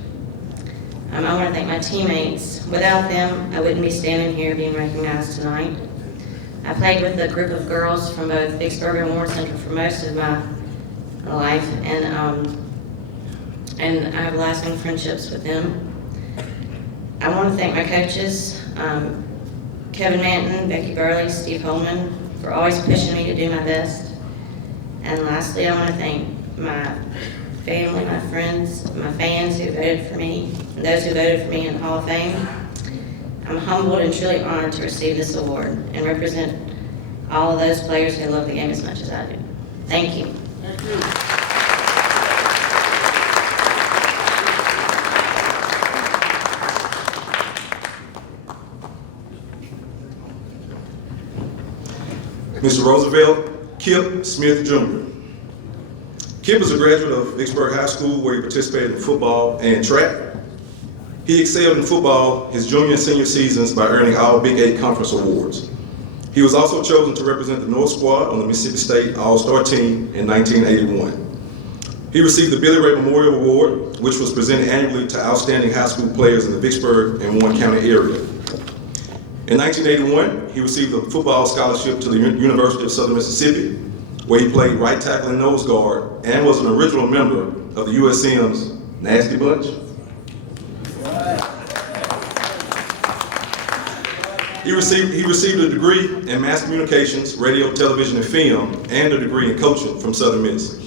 I want to thank my teammates. Without them, I wouldn't be standing here being recognized tonight. I played with a group of girls from both Vicksburg and Warren Central for most of my life, and I have lasting friendships with them. I want to thank my coaches, Kevin Manton, Becky Burley, Steve Holman, for always pushing me to do my best. And lastly, I want to thank my family, my friends, my fans who voted for me, and those who voted for me in the Hall of Fame. I'm humbled and truly honored to receive this award and represent all of those players who love the game as much as I do. Thank you. Thank you. Mr. Roosevelt Kip Smith Jr. Kip is a graduate of Vicksburg High School where he participated in football and track. He excelled in football his junior and senior seasons by earning all Big 8 conference awards. He was also chosen to represent the North Squad on the Mississippi State All-Star team in 1981. He received the Billy Ray Memorial Award, which was presented annually to outstanding high school players in the Vicksburg and Warren County area. In 1981, he received a football scholarship to the University of Southern Mississippi, where he played right tackle and nose guard and was an original member of the USM's Nasty Bunch. He received a degree in mass communications, radio, television, and film, and a degree in coaching from Southern Miss.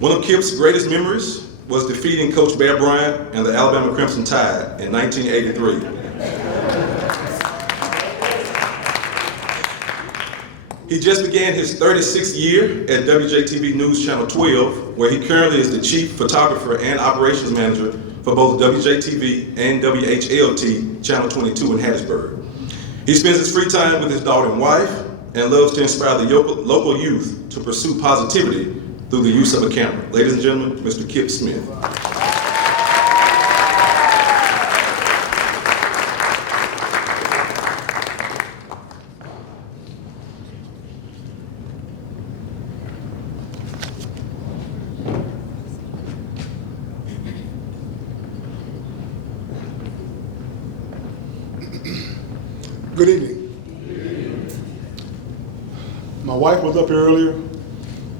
One of Kip's greatest memories was defeating Coach Bear Bryant and the Alabama Crimson Tide in 1983. He just began his 36th year at WJTV News Channel 12, where he currently is the chief photographer and operations manager for both WJTV and WHLT Channel 22 in Hattiesburg. He spends his free time with his daughter and wife and loves to inspire the local youth to pursue positivity through the use of a camera. Ladies and gentlemen, Mr. Kip Smith. Good evening. My wife was up here earlier,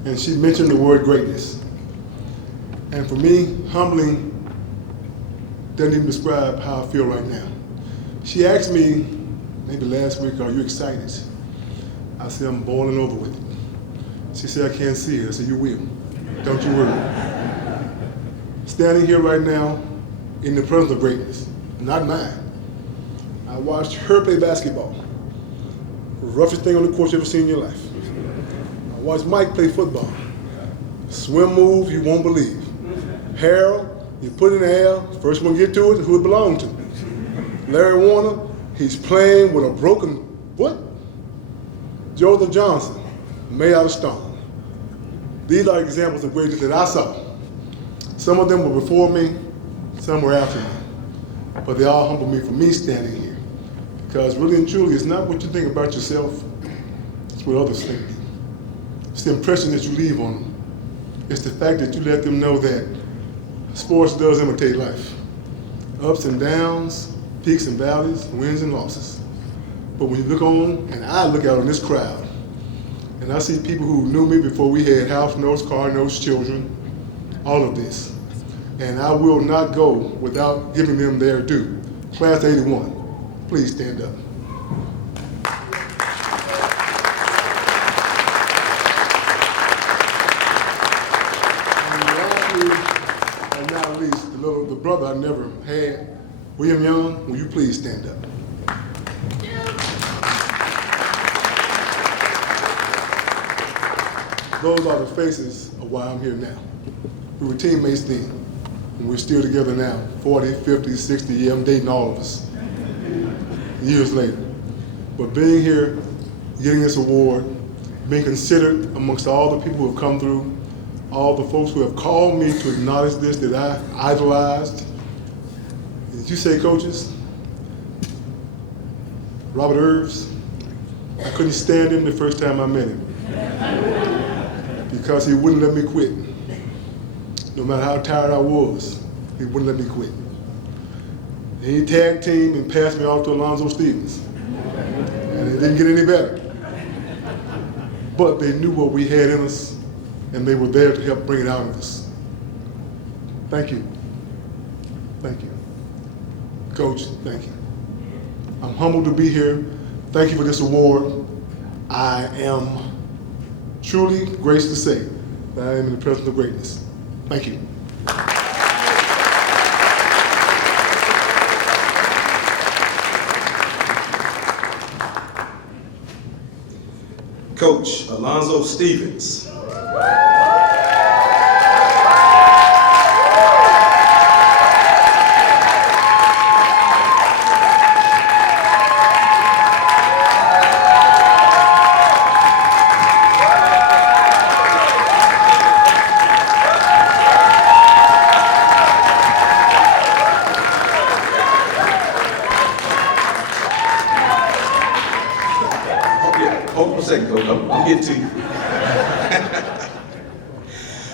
and she mentioned the word greatness. And for me, humbling doesn't even describe how I feel right now. She asked me maybe last week, are you excited? I said, I'm boiling over with it. She said, I can't see it. I said, you will. Don't you worry. Standing here right now in the presence of greatness, not mine. I watched her play basketball. Roughest thing on the court you ever seen in your life. I watched Mike play football. Swim move you won't believe. Harold, you put it in the air, first one get to it, who it belonged to. Larry Warner, he's playing with a broken foot. Joseph Johnson, made out of stone. These are examples of greatness that I saw. Some of them were before me, some were after me. But they all humble me for me standing here. Because really and truly, it's not what you think about yourself, it's what others think. It's the impression that you leave on them. It's the fact that you let them know that sports does imitate life. Ups and downs, peaks and valleys, wins and losses. But when you look on, and I look out on this crowd, and I see people who knew me before we had house notes, car notes, children, all of this. And I will not go without giving them their due. Class 81, please stand up. And lastly, and not least, the brother I never had, William Young, will you please stand up? Those are the faces of why I'm here now. We were teammates then, and we're still together now, 40, 50, 60 years, I'm dating all of us, years later. But being here, getting this award, being considered amongst all the people who have come through, all the folks who have called me to acknowledge this, that I idolized. Did you say coaches? Robert Irves, I couldn't stand him the first time I met him because he wouldn't let me quit. No matter how tired I was, he wouldn't let me quit. And he tag teamed and passed me off to Alonzo Stevens. And it didn't get any better. But they knew what we had in us, and they were there to help bring it out of us. Thank you. Thank you. Coach, thank you. I'm humbled to be here. Thank you for this award. I am truly graced to say that I am in the presence of greatness. Thank you. Coach Alonzo Stevens. Hold on a second, Coach. I'm getting to you.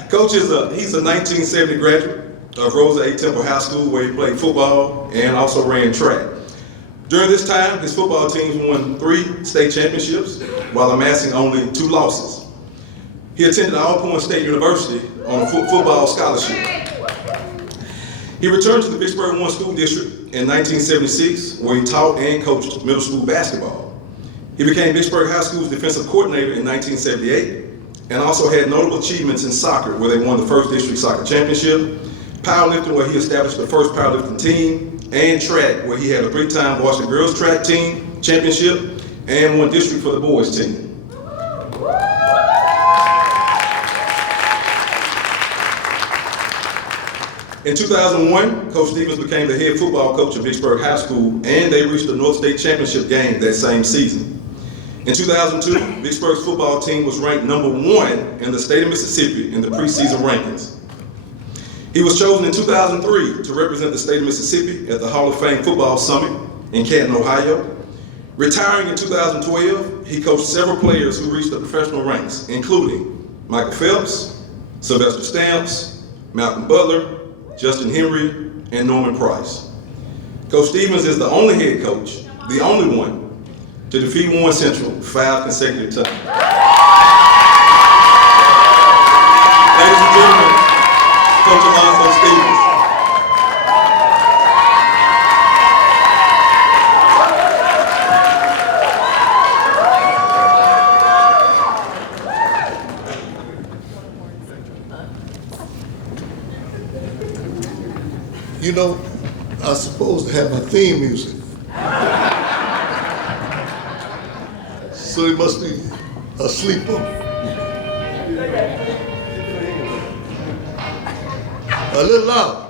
Coach he's a 1970 graduate of Rosa A. Temple High School, where he played football and also ran track. During this time, his football teams won 3 state championships while amassing only 2 losses. He attended Alcorn State University on a football scholarship. He returned to the Vicksburg 1 School District in 1976, where he taught and coached middle school basketball. He became Vicksburg High School's defensive coordinator in 1978, and also had notable achievements in soccer, where they won the first district soccer championship, powerlifting, where he established the first powerlifting team, and track, where he had a 3-time varsity girls track team championship, and won district for the boys team. In 2001, Coach Stevens became the head football coach of Vicksburg High School, and they reached the North State Championship game that same season. In 2002, Vicksburg's football team was ranked #1 in the state of Mississippi in the preseason rankings. He was chosen in 2003 to represent the state of Mississippi at the Hall of Fame Football Summit in Canton, Ohio. Retiring in 2012, he coached several players who reached the professional ranks, including Michael Phelps, Sylvester Stamps, Malcolm Butler, Justin Henry, and Norman Price. Coach Stevens is the only head coach, the only one, to defeat Warren Central 5 consecutive times. Ladies and gentlemen, Coach Alonzo Stevens. You know, I'm supposed to have my theme music. So he must be asleep on me. A little loud.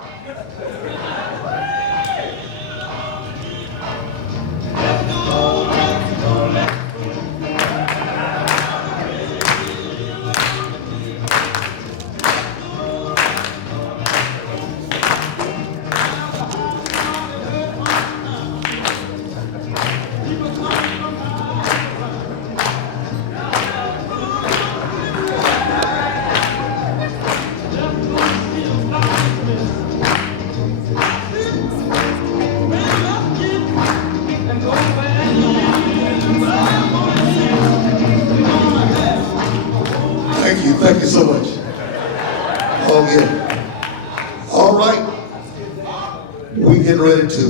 Thank you so much. Oh yeah. All right. We getting ready to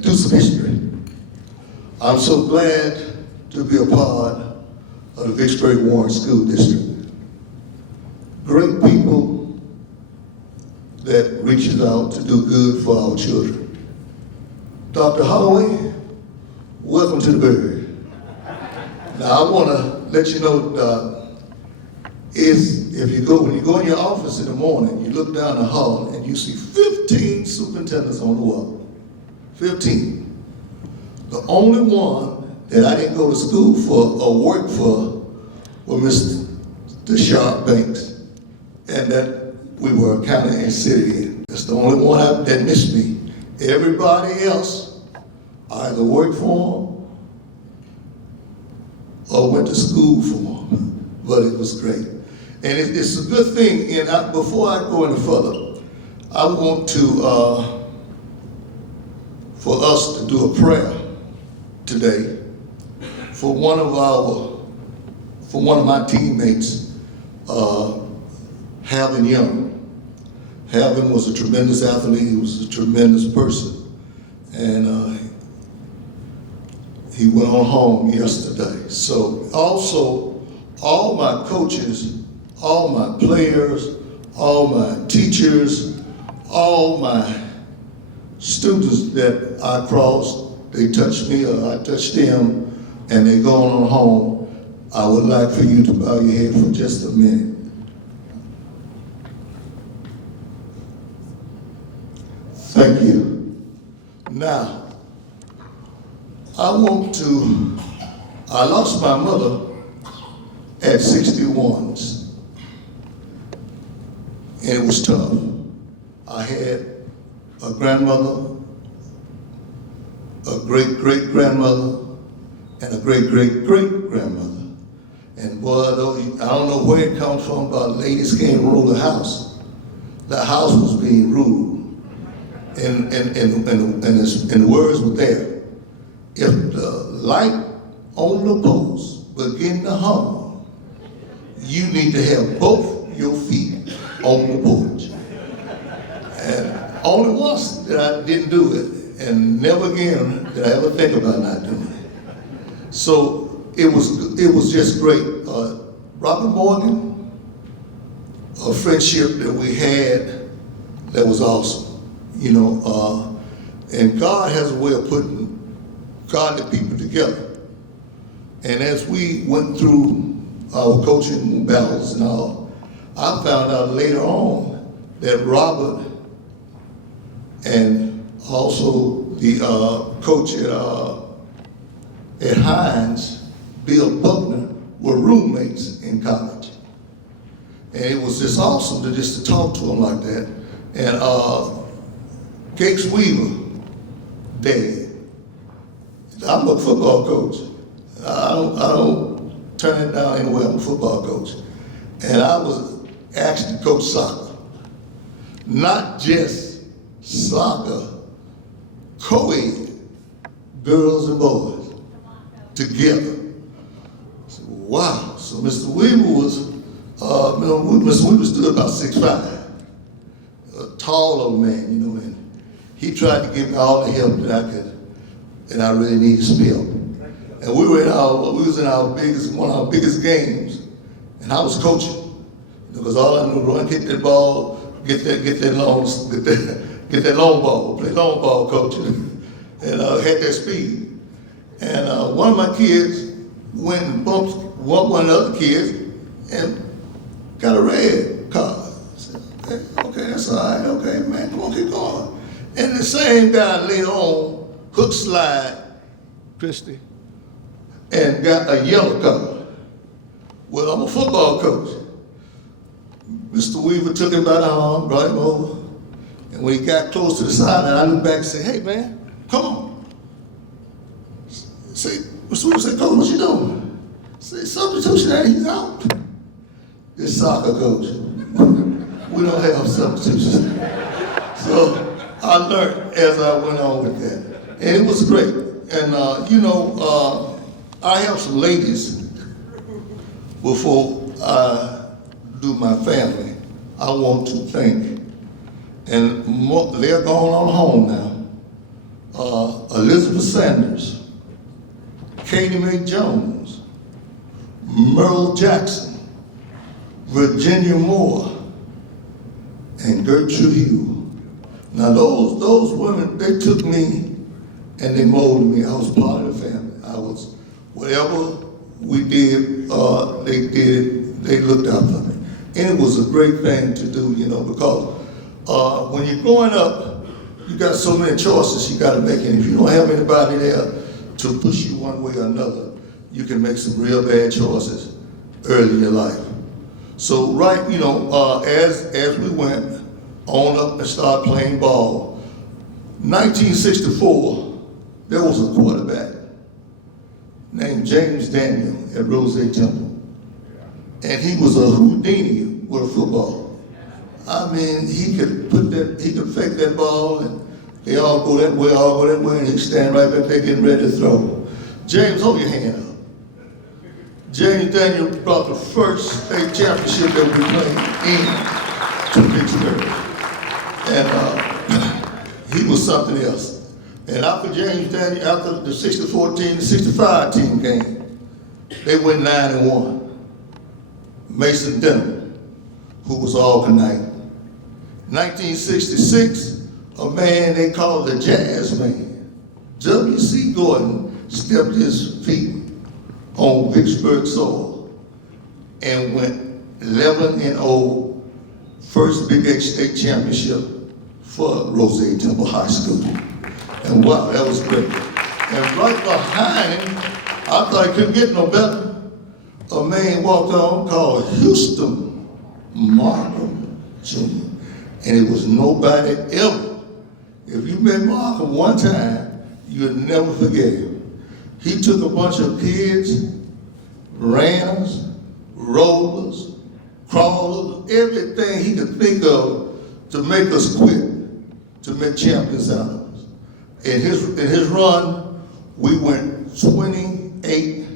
do some history. I'm so glad to be a part of the Vicksburg Warren School District. Great people that reaches out to do good for our children. Dr. Holloway, welcome to the Bird. Now I want to let you know, when you go in your office in the morning, you look down the hall and you see 15 superintendents on the wall. 15. The only one that I didn't go to school for or work for was Mr. Sharp Banks, and that we were a county and city in. That's the only one that missed me. Everybody else either worked for him or went to school for him, but it was great. And it's a good thing, and before I go any further, I want to, for us to do a prayer today for one of my teammates, Halvin Young. Halvin was a tremendous athlete, he was a tremendous person, and he went on home yesterday. So also, all my coaches, all my players, all my teachers, all my students that I crossed, they touched me or I touched them, and they're going on home. I would like for you to bow your head for just a minute. Thank you. Now, I lost my mother at 61. And it was tough. I had a grandmother, a great-great-grandmother, and a great-great-great-grandmother. And boy, I don't know where it comes from, but ladies can't rule the house. The house was being ruled. And the words were there. If the light on the post begin to hum, you need to have both your feet on the porch. And only once that I didn't do it, and never again did I ever think about not doing it. So it was just great. Robert Morgan, a friendship that we had that was awesome, you know, and God has a way of putting godly people together. And as we went through our coaching battles and all, I found out later on that Robert and also the coach at Hines, Bill Buckner, were roommates in college. And it was just awesome to talk to them like that. And Gates Weaver, Dad, I'm a football coach. I don't turn it down anyway. I'm a football coach. And I was asked to coach soccer. Not just soccer, co-ed, girls and boys, together. So, wow. So Mr. Weaver was, Mr. Weaver stood about 6'5", a tall old man, you know, and he tried to give me all the help that I could, and I really needed some help. And we was in one of our biggest games, and I was coaching, because all I knew was run, kick that ball, get that long ball, play long ball coaching, and had that speed. And one of my kids went and bumped one of the other kids and got a red card. I said, okay, that's all right, okay, man, come on, keep going. And the same guy later on, hook slide, Christy, and got a yellow card. Well, I'm a football coach. Mr. Weaver took him by the arm, brought him over, and when he got close to the sideline, I looked back and said, hey, man, come on. Mr. Weaver said, Coach, what you doing? I said, substitution, he's out. This soccer coach. We don't have substitutions. So I learned as I went on with that. And it was great. And, I have some ladies before I do my family. I want to thank, and they're going on home now. Elizabeth Sanders, Katie Mae Jones, Merle Jackson, Virginia Moore, and Gertrude Hugh. Now those women, they took me and they molded me. I was part of the family. Whatever we did, they did it, they looked out for me. And it was a great thing to do, you know, because when you're growing up, you got so many choices you got to make. And if you don't have anybody there to push you one way or another, you can make some real bad choices early in your life. So as we went on up and started playing ball, 1964, there was a quarterback named James Daniel at Rose Temple. And he was a Houdini with football. I mean, he could fake that ball, and they all go that way, and he'd stand right back there getting ready to throw. James, hold your hand up. James Daniel brought the first state championship that we played to Vicksburg. And he was something else. And after James Daniel, after the 64 team, the 65 team came, they went 9-1. Mason Denham, who was all tonight. 1966, a man they called the Jazz Man, W.C. Gordon, stepped his feet on Vicksburg soil and went 11-0, first Big X state championship for Rose Temple High School. And wow, that was great. And right behind him, I thought he couldn't get no better. A man walked on called Houston Markham Jr. And it was nobody ever. If you met Markham one time, you'll never forget him. He took a bunch of kids, runners, rollers, crawlers, everything he could think of to make us quit, to make champions out of us. In his run, we went 28-2.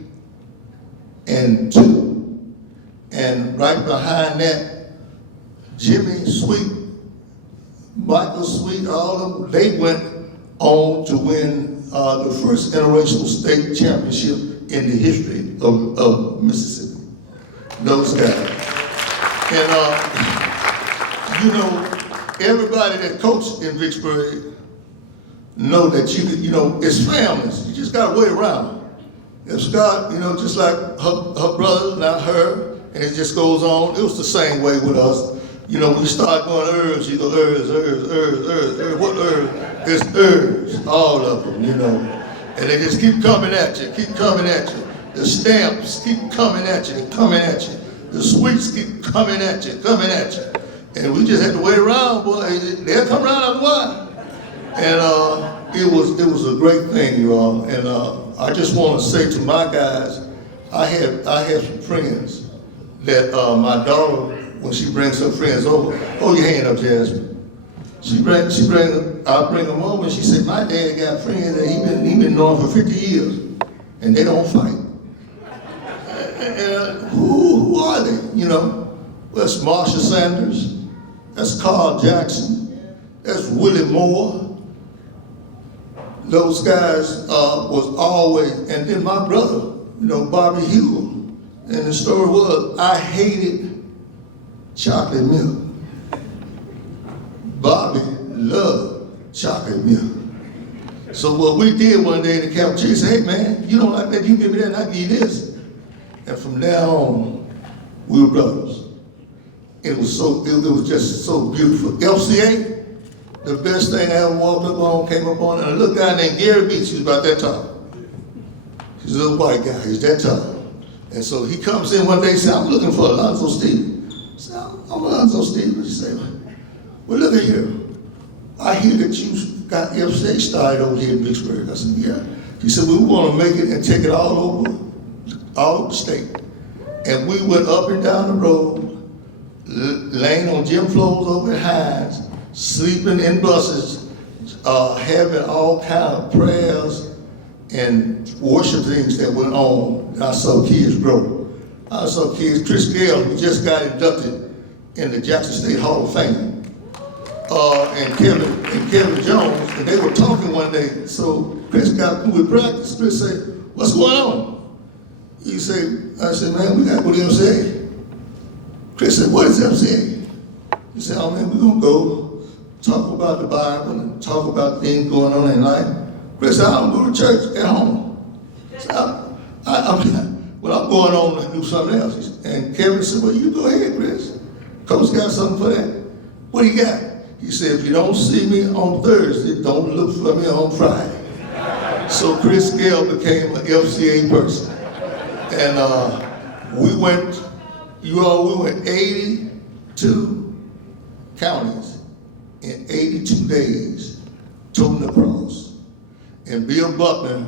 And right behind that, Jimmy Sweet Michael Sweet, all of them, they went on to win the first interracial state championship in the history of Mississippi. Those guys. And you know, everybody that coached in Vicksburg know that you know, it's families. You just gotta wait around. If Scott, you know, just like her brother, not her, and it just goes on. It was the same way with us. You know, when you start going herbs, you go herbs. What herbs? It's herbs, all of them, you know. And they just keep coming at you, keep coming at you. The stamps keep coming at you, coming at you. The sweets keep coming at you, coming at you. And we just had to wait around, boy. They'll come around after a while. And it was a great thing, you all. And I just want to say to my guys, I have some friends that my daughter, when she brings her friends over, hold your hand up, Jasmine. I bring them over, and she said, my daddy got friends that he been knowing for 50 years, and they don't fight. And who are they? You know, well, that's Marsha Sanders, that's Carl Jackson, that's Willie Moore. Those guys was always, and then my brother, you know, Bobby Hughes. And the story was, I hated chocolate milk. Bobby loved chocolate milk. So what we did one day in the cafeteria, he said, hey man, you don't like that, you give me that and I give you this. And from now on, we were brothers. It was just so beautiful. FCA, the best thing I ever walked up on, came up on, and a little guy named Gary Beach, he was about that tall. He's a little white guy, he's that tall. And so he comes in one day and says, I'm looking for Alonzo Stevens. I said, I'm Alonzo Stevens. He said, well, look at here. I hear that you got FCA started over here in Vicksburg. I said, yeah. He said, well, we want to make it and take it all over the state. And we went up and down the road, laying on gym floors over at Hines, sleeping in buses, having all kind of prayers and worship things that went on. And I saw kids grow. I saw kids, Chris Gale, who just got inducted in the Jackson State Hall of Fame, and Kevin Jones, and they were talking one day. So Chris got through with practice. Chris said, what's going on? I said, man, we got to go to FCA. Chris said, what is FCA? He said, oh man, we're going to go talk about the Bible and talk about things going on in life. Chris said, I don't go to church at home. So well, I'm going on to do something else. And Kevin said, well, you go ahead, Chris. Coach got something for that. What he got? He said, if you don't see me on Thursday, don't look for me on Friday. So Chris Gale became an FCA person. And we went 82 counties in 82 days, toting the cross. And Bill Buckner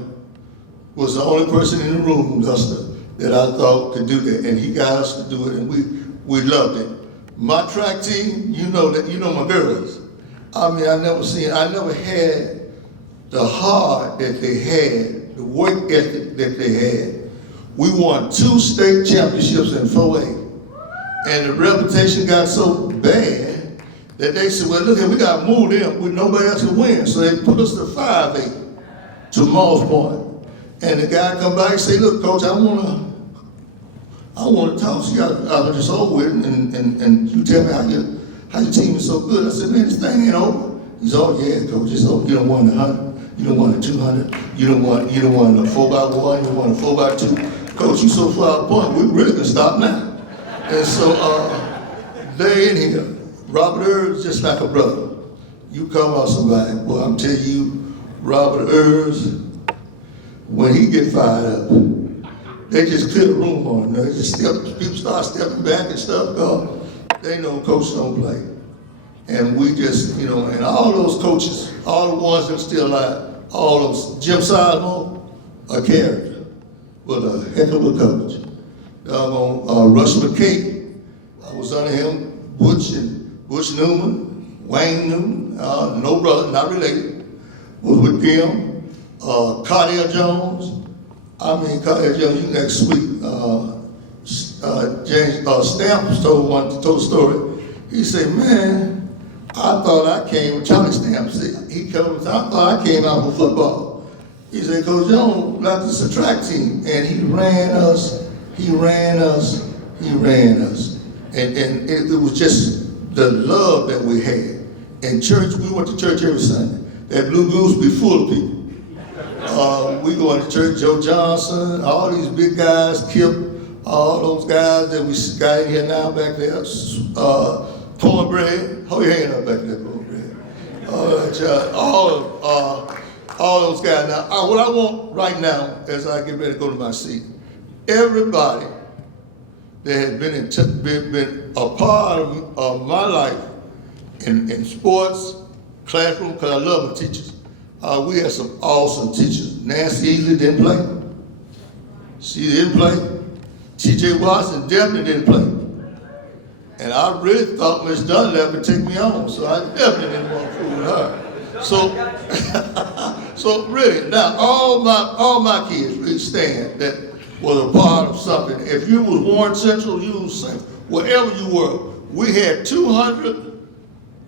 was the only person in the room, Dustin, that I thought could do that. And he got us to do it, and we loved it. My track team, you know my girls. I mean, I never had the heart that they had, the work ethic that they had. We won 2 state championships in 4A. And the reputation got so bad that they said, well, look here, we got to move them with nobody else to win. So they put us to 5A to Moss Point. And the guy come back and say, look, coach, I want to talk to you. I just over with, and you tell me how your team is so good. I said, man, this thing ain't over. He said, oh yeah, coach, it's over. You don't want the 100, you don't want the 200, you don't want the 4x1, you don't want the 4x2. Coach, you so far apart, we really can stop now. And so they're in here. Robert Earls just like a brother. You come out somebody, boy, I'm telling you, Robert Earls, when he get fired up, they just clear the room on him. They just people start stepping back and stuff. God, they know coach don't play. And we just, and all those coaches, all the ones that are still alive, all those, Jim Sizemore, a character, was a heck of a coach. Russ McKay, I was under him, Butch Newman, Wayne Newman, no brother, not related, was with them. Cardell Jones, Cardell Jones, you next week. James Stamps told a story. He said, man, I thought I came, Charlie Stamp said, he comes, I thought I came out for football. He said, Coach Jones left us a track team, and he ran us. And it was just the love that we had. In church, we went to church every Sunday. That Blue Goose be full of people. We go into church, Joe Johnson, all these big guys, Kip, all those guys that we got in here now back there, Cornbread, hold your hand up back there, Cornbread. All those guys. Now, what I want right now, as I get ready to go to my seat, everybody that has been a part of my life in sports, classroom, because I love my teachers. We had some awesome teachers. Nancy Easley didn't play. She didn't play. T.J. Watson definitely didn't play. And I really thought Miss Dunlap would take me on, so I definitely didn't want to fool with her. So really, now all my kids really stand that was a part of something. If you was Warren Central, you was wherever you were, we had 200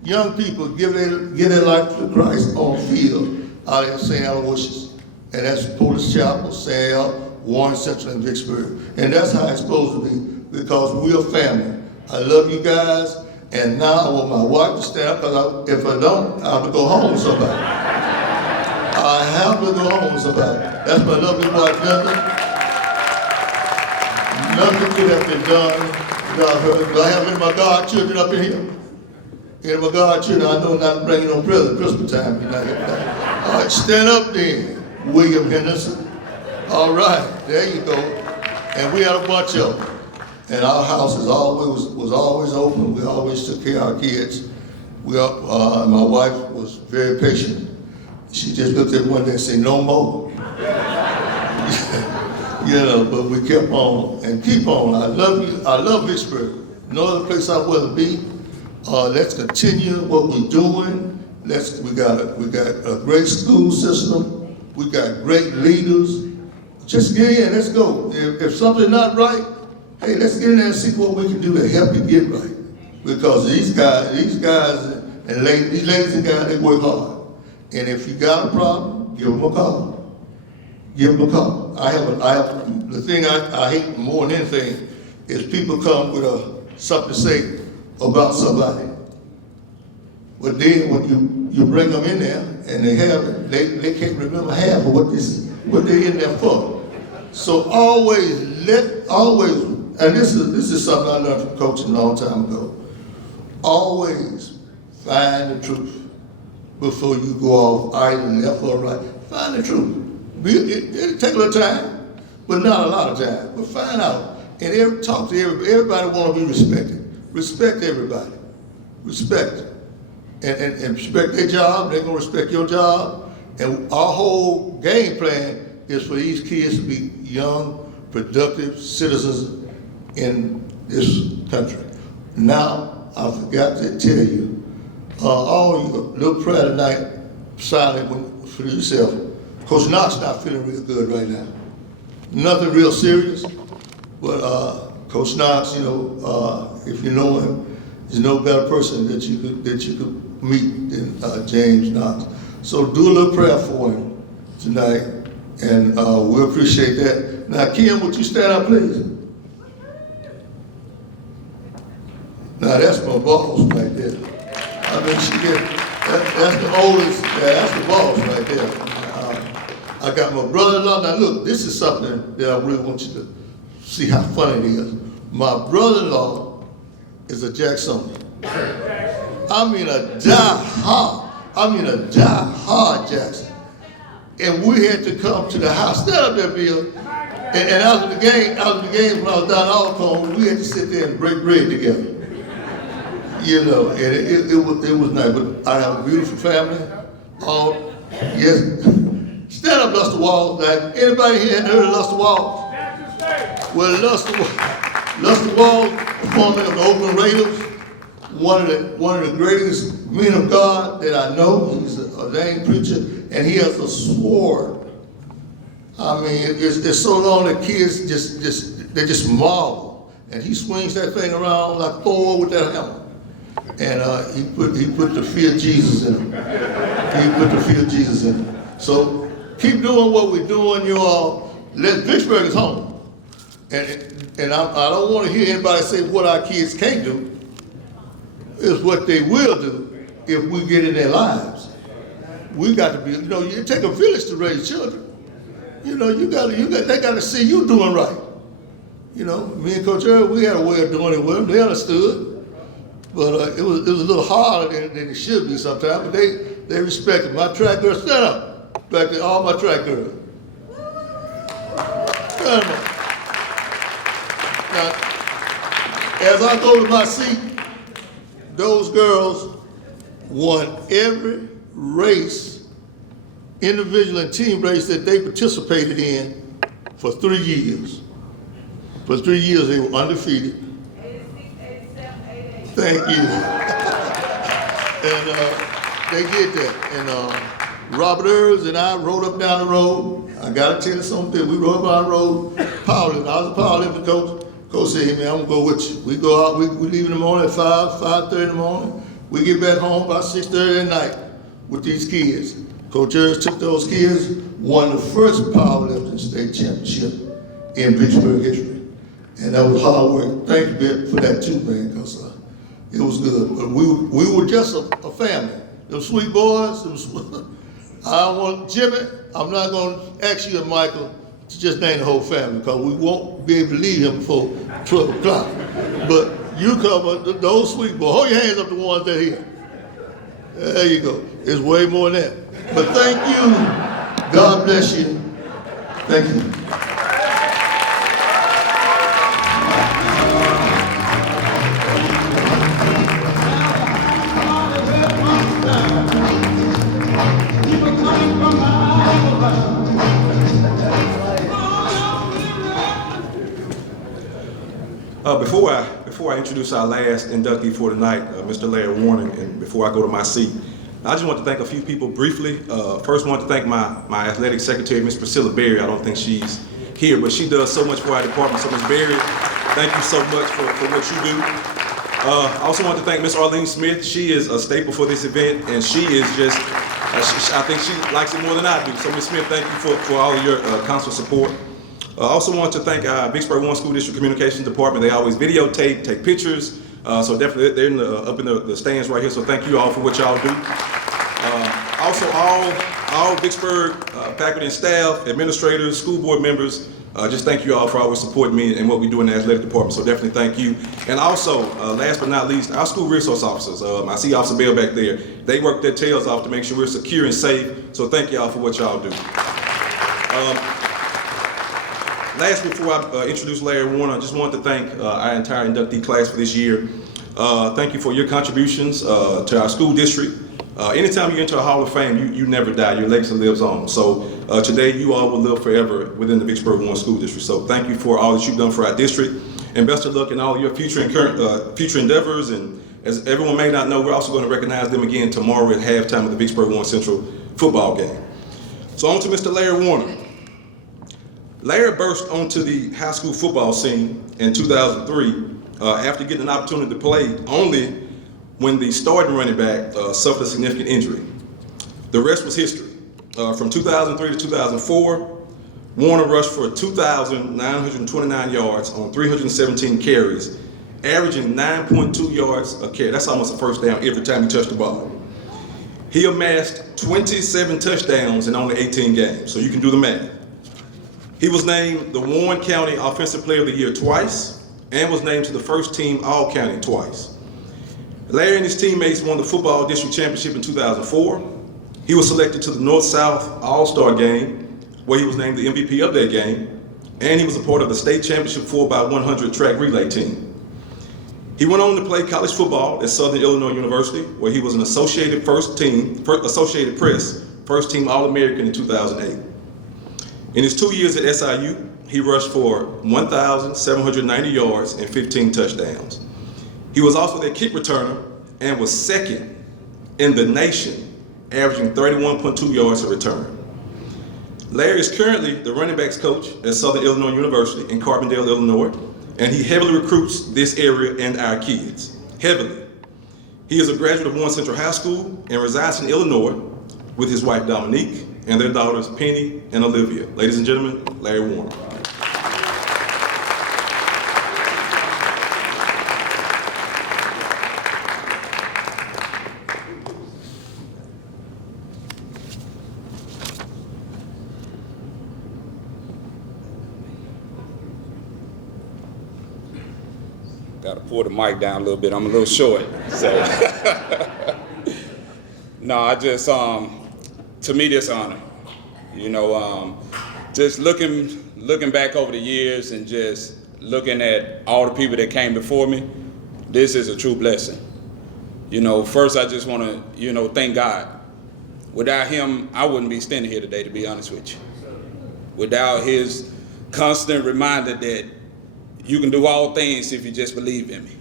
young people give their life to Christ on field out at St. Aloysius. And that's Police Chapel, St. Al, Warren Central, and Vicksburg. And that's how it's supposed to be, because we're a family. I love you guys, and now I want my wife to stand up, because if I don't, I have to go home with somebody. I have to go home with somebody. That's my lovely wife, Linda. Nothing could have been done without her. Do I have any of my godchildren up in here? Any of my godchildren? I know not to bring you no present Christmas time. You're not here. All right, stand up then, William Henderson. All right, there you go. And we had a bunch of them. And our house was always open. We always took care of our kids. My wife was very patient. She just looked at one day and said, no more. But we kept on and keep on. I love you. I love Vicksburg. No other place I'd rather be. Let's continue what we're doing. We got a great school system. We got great leaders. Just get in. Let's go. If something's not right, hey, let's get in there and see what we can do to help you get right. Because these guys and ladies, these ladies and guys, they work hard. And if you got a problem, give them a call. Give them a call. The thing I hate more than anything is people come with something to say about somebody. But then when you bring them in there and they can't remember half of what they're in there for. So always, and this is something I learned from coaching a long time ago. Always find the truth before you go off either left or right. Find the truth. It'll take a little time, but not a lot of time. But find out and talk to everybody. Everybody want to be respected. Respect everybody. Respect. And respect their job. They're going to respect your job. And our whole game plan is for these kids to be young, productive citizens in this country. Now, I forgot to tell you, all you, a little prayer tonight, silent for yourself. Coach Knox not feeling real good right now. Nothing real serious, but Coach Knox, if you know him, there's no better person that you could meet than James Knox. So do a little prayer for him tonight, and we'll appreciate that. Now, Kim, would you stand up, please? Now, that's my boss right there. I mean, that's the oldest, that's the boss right there. I got my brother-in-law. Now, look, this is something that I really want you to see how funny it is. My brother-in-law is a Jacksonian. I mean a die-hard Jackson. And we had to come to the house, stand up there, Bill. And after the game, when I was down in Alcorn, we had to sit there and break bread together. And it was nice. But I have a beautiful family. Yes. Stand up, Luster Walls. Now, anybody here heard of Luster Walls? Well, Luster Walls, former of the Oakland Raiders, one of the greatest men of God that I know. He's an ordained preacher, and he has a sword. I mean, it's so long that kids just marvel. And he swings that thing around like Thor with that hammer. And he put the fear of Jesus in him. He put the fear of Jesus in him. So keep doing what we're doing, you all. Vicksburg is home. And I don't want to hear anybody say what our kids can't do. It's what they will do if we get in their lives. We got to be, you know, you take a village to raise children. You know, they got to see you doing right. You know, me and Coach Earl, we had a way of doing it with them. They understood, but it was a little harder than it should be sometimes. But they respected my track girls. Stand up, back to all my track girls. Stand up. Now, as I go to my seat, those girls won every race, individual and team race that they participated in for 3 years. For 3 years they were undefeated. 86, 87, 88. Thank you. And they did that. And Robert Earls and I rode up down the road. I gotta tell you something. We rode up down the road, powerlifting. I was a powerlifting coach. Coach said, hey man, I'm gonna go with you. We go out, we leave in the morning at 5:30 in the morning. We get back home about 6:30 at night with these kids. Coach Earls took those kids, won the first powerlifting state championship in Vicksburg history. And that was hard work. Thank you, Bill, for that too, man, because it was good. But we were just a family. Them sweet boys, I don't want Jimmy, I'm not gonna ask you and Michael to just name the whole family because we won't be able to leave him before 12 o'clock. But you cover those sweet boys. Hold your hands up to the ones that are here. There you go. It's way more than that. But thank you. God bless you. Thank you. Before I introduce our last inductee for tonight, Mr. Larry Warner, and before I go to my seat, I just want to thank a few people briefly. First, I want to thank my athletic secretary, Ms. Priscilla Berry. I don't think she's here, but she does so much for our department. So, Ms. Berry, thank you so much for what you do. I also want to thank Ms. Arlene Smith. She is a staple for this event, and she is just, I think she likes it more than I do. So, Ms. Smith, thank you for all of your constant support. I also want to thank our Vicksburg 1 School District Communications Department. They always videotape, take pictures. So definitely they're up in the stands right here. So thank you all for what y'all do. Also all Vicksburg faculty and staff, administrators, school board members, just thank you all for always supporting me and what we do in the athletic department. So definitely thank you. And also, last but not least, our school resource officers. I see Officer Bell back there. They work their tails off to make sure we're secure and safe. So thank y'all for what y'all do. Last, before I introduce Larry Warner, I just want to thank our entire inductee class for this year. Thank you for your contributions to our school district. Anytime you enter a Hall of Fame, you never die. Your legacy lives on. So today, you all will live forever within the Vicksburg 1 School District. So thank you for all that you've done for our district, and best of luck in all your future and current future endeavors. And as everyone may not know, we're also going to recognize them again tomorrow at halftime of the Vicksburg 1 Central football game. So on to Mr. Larry Warner. Larry burst onto the high school football scene in 2003 after getting an opportunity to play only when the starting running back suffered a significant injury. The rest was history. From 2003 to 2004, Warner rushed for 2,929 yards on 317 carries, averaging 9.2 yards a carry. That's almost a first down every time he touched the ball. He amassed 27 touchdowns in only 18 games, so you can do the math. He was named the Warren County Offensive Player of the Year twice and was named to the first team All-County twice. Larry and his teammates won the football district championship in 2004. He was selected to the North-South All-Star game, where he was named the MVP of that game, and he was a part of the state championship 4x100 track relay team. He went on to play college football at Southern Illinois University, where he was an Associated Press first team All-American in 2008. In his 2 years at SIU, he rushed for 1,790 yards and 15 touchdowns. He was also their kick returner and was second in the nation, averaging 31.2 yards a return. Larry is currently the running backs coach at Southern Illinois University in Carbondale, Illinois, and he heavily recruits this area and our kids, heavily. He is a graduate of Warren Central High School and resides in Illinois with his wife Dominique and their daughters Penny and Olivia. Ladies and gentlemen, Larry Warren. Got to pull the mic down a little bit. I'm a little short, so. No, I just, to me, this honor. You know, just looking back over the years and just looking at all the people that came before me, this is a true blessing. You know, first I just want to, you know, thank God. Without him, I wouldn't be standing here today, to be honest with you. Without his constant reminder that you can do all things if you just believe in me.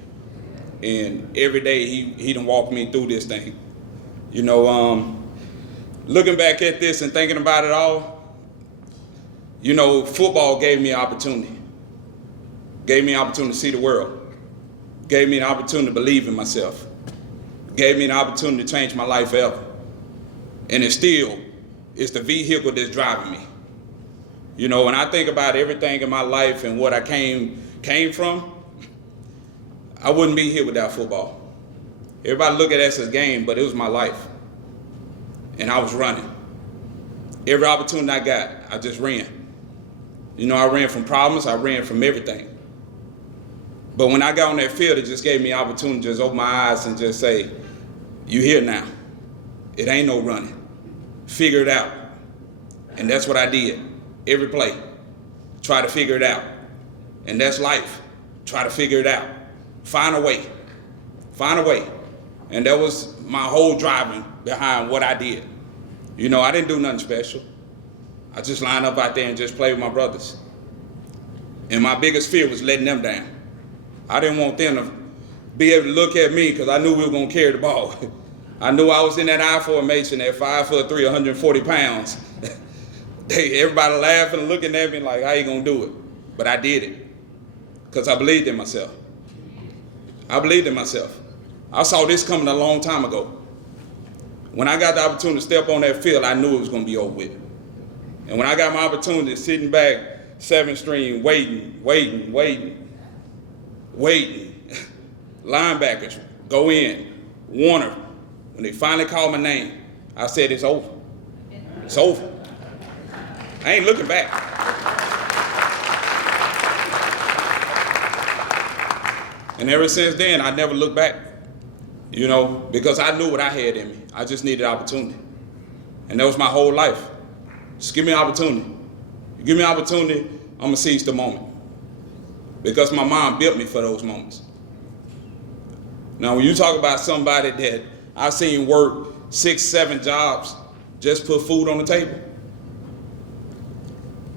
And every day he done walked me through this thing. You know, looking back at this and thinking about it all, you know, football gave me an opportunity. Gave me an opportunity to see the world. Gave me an opportunity to believe in myself. Gave me an opportunity to change my life forever. And it still is the vehicle that's driving me. You know, when I think about everything in my life and what I came from, I wouldn't be here without football. Everybody look at us as a game, but it was my life. And I was running. Every opportunity I got, I just ran. You know, I ran from problems, I ran from everything. But when I got on that field, it just gave me an opportunity to just open my eyes and just say, you here now. It ain't no running. Figure it out. And that's what I did. Every play, try to figure it out. And that's life. Try to figure it out. Find a way. Find a way. And that was my whole driving behind what I did. You know, I didn't do nothing special. I just lined up out there and just played with my brothers. And my biggest fear was letting them down. I didn't want them to be able to look at me because I knew we were going to carry the ball. I knew I was in that I formation at 5'3", 140 pounds. Everybody laughing and looking at me like, how you going to do it? But I did it because I believed in myself. I believed in myself. I saw this coming a long time ago. When I got the opportunity to step on that field, I knew it was going to be over with. And when I got my opportunity sitting back, 7th string, waiting, linebackers, go in, Warner, when they finally called my name, I said, it's over. It's over. I ain't looking back. And ever since then, I never looked back, you know, because I knew what I had in me. I just needed opportunity. And that was my whole life. Just give me an opportunity. You give me an opportunity, I'm gonna seize the moment. Because my mom built me for those moments. Now, when you talk about somebody that I seen work 6, 7 jobs, just put food on the table.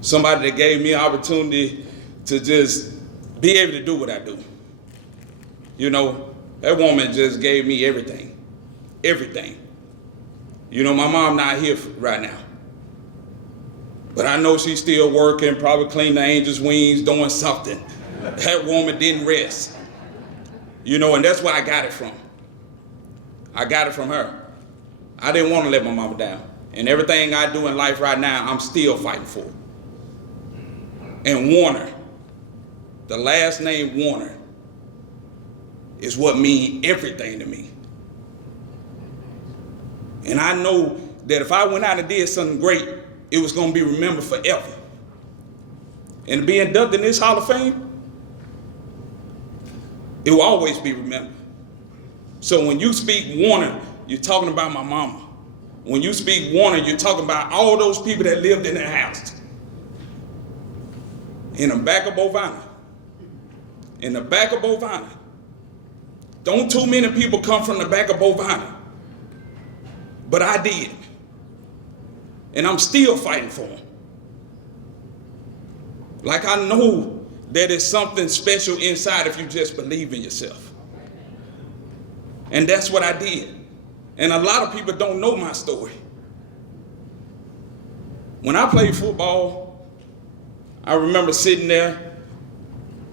Somebody that gave me an opportunity to just be able to do what I do. You know, that woman just gave me everything. Everything. You know, my mom not here right now. But I know she's still working, probably cleaning the angels' wings, doing something. That woman didn't rest. You know, and that's where I got it from. I got it from her. I didn't want to let my mama down. And everything I do in life right now, I'm still fighting for. And Warner, the last name Warner, is what means everything to me. And I know that if I went out and did something great, it was going to be remembered forever. And to be inducted in this Hall of Fame, it will always be remembered. So when you speak Warner, you're talking about my mama. When you speak Warner, you're talking about all those people that lived in that house. In the back of Bovina. In the back of Bovina. Don't too many people come from the back of Bovina. But I did. And I'm still fighting for them. Like I know that it's something special inside if you just believe in yourself. And that's what I did. And a lot of people don't know my story. When I played football, I remember sitting there,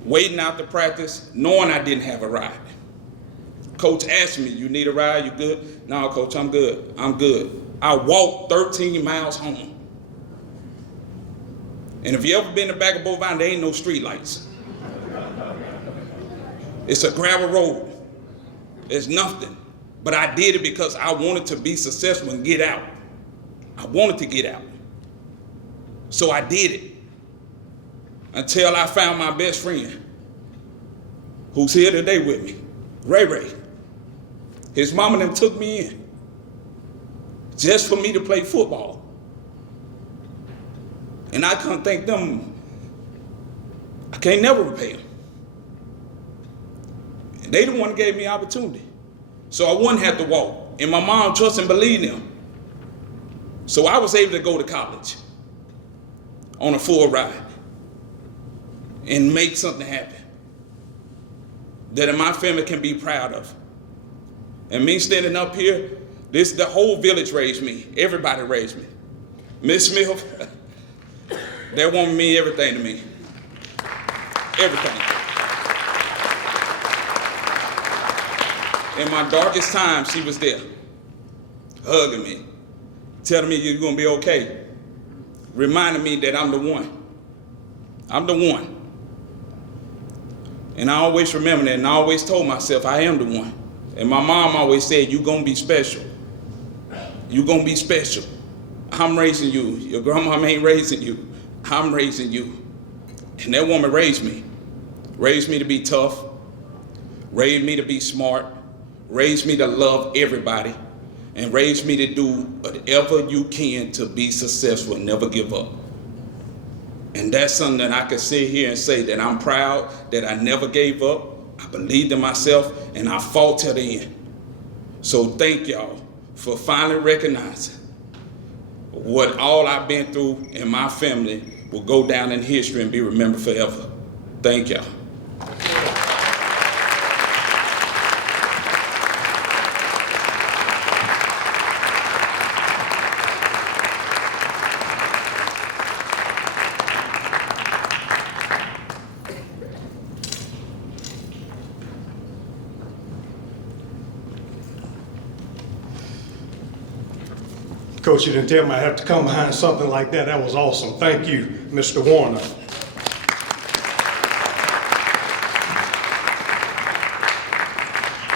waiting out the practice, knowing I didn't have a ride. Coach asked me, you need a ride, you good? No, Coach, I'm good, I'm good. I walked 13 miles home. And if you ever been to back of Bovine, there ain't no street lights. It's a gravel road. It's nothing. But I did it because I wanted to be successful and get out. I wanted to get out. So I did it. Until I found my best friend, who's here today with me, Ray Ray. His mom and them took me in just for me to play football. And I couldn't thank them. I can't never repay them. And they the one that gave me opportunity. So I wouldn't have to walk. And my mom trusted and believed in them. So I was able to go to college on a full ride and make something happen that my family can be proud of. And me standing up here, the whole village raised me. Everybody raised me. Miss Smith, that woman mean everything to me. Everything. In my darkest time, she was there, hugging me, telling me you're gonna be okay, reminding me that I'm the one. I'm the one. And I always remember that, and I always told myself I am the one. And my mom always said, you're gonna be special. You're gonna be special. I'm raising you. Your grandma ain't raising you. I'm raising you. And that woman raised me. Raised me to be tough. Raised me to be smart. Raised me to love everybody. And raised me to do whatever you can to be successful and never give up. And that's something that I can sit here and say that I'm proud that I never gave up. I believed in myself and I fought till the end. So thank y'all for finally recognizing what all I've been through, and my family will go down in history and be remembered forever. Thank y'all. Coach, you didn't tell me I have to come behind something like that. That was awesome. Thank you, Mr. Warner.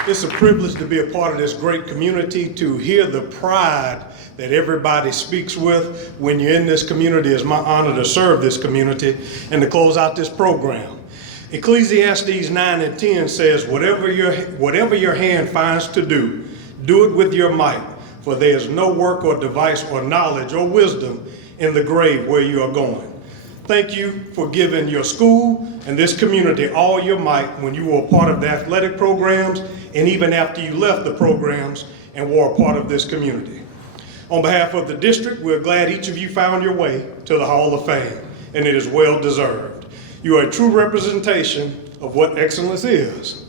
It's a privilege to be a part of this great community, to hear the pride that everybody speaks with when you're in this community. It's my honor to serve this community and to close out this program. Ecclesiastes 9 and 10 says, whatever your hand finds to do, do it with your might. For there is no work or device or knowledge or wisdom in the grave where you are going. Thank you for giving your school and this community all your might when you were a part of the athletic programs and even after you left the programs and were a part of this community. On behalf of the district, we're glad each of you found your way to the Hall of Fame, and it is well deserved. You are a true representation of what excellence is.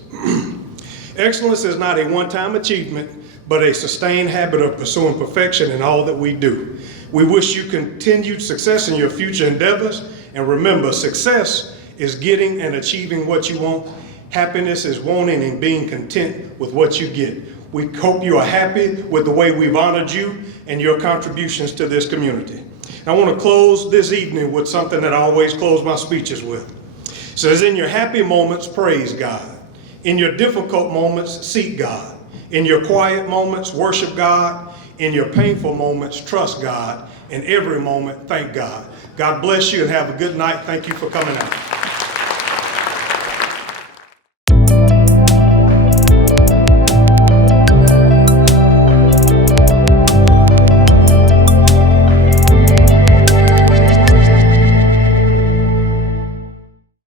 Excellence is not a one-time achievement, but a sustained habit of pursuing perfection in all that we do. We wish you continued success in your future endeavors, and remember, success is getting and achieving what you want. Happiness is wanting and being content with what you get. We hope you are happy with the way we've honored you and your contributions to this community. I want to close this evening with something that I always close my speeches with. It says, in your happy moments, praise God. In your difficult moments, seek God. In your quiet moments, worship God. In your painful moments, trust God. In every moment, thank God. God bless you and have a good night. Thank you for coming out.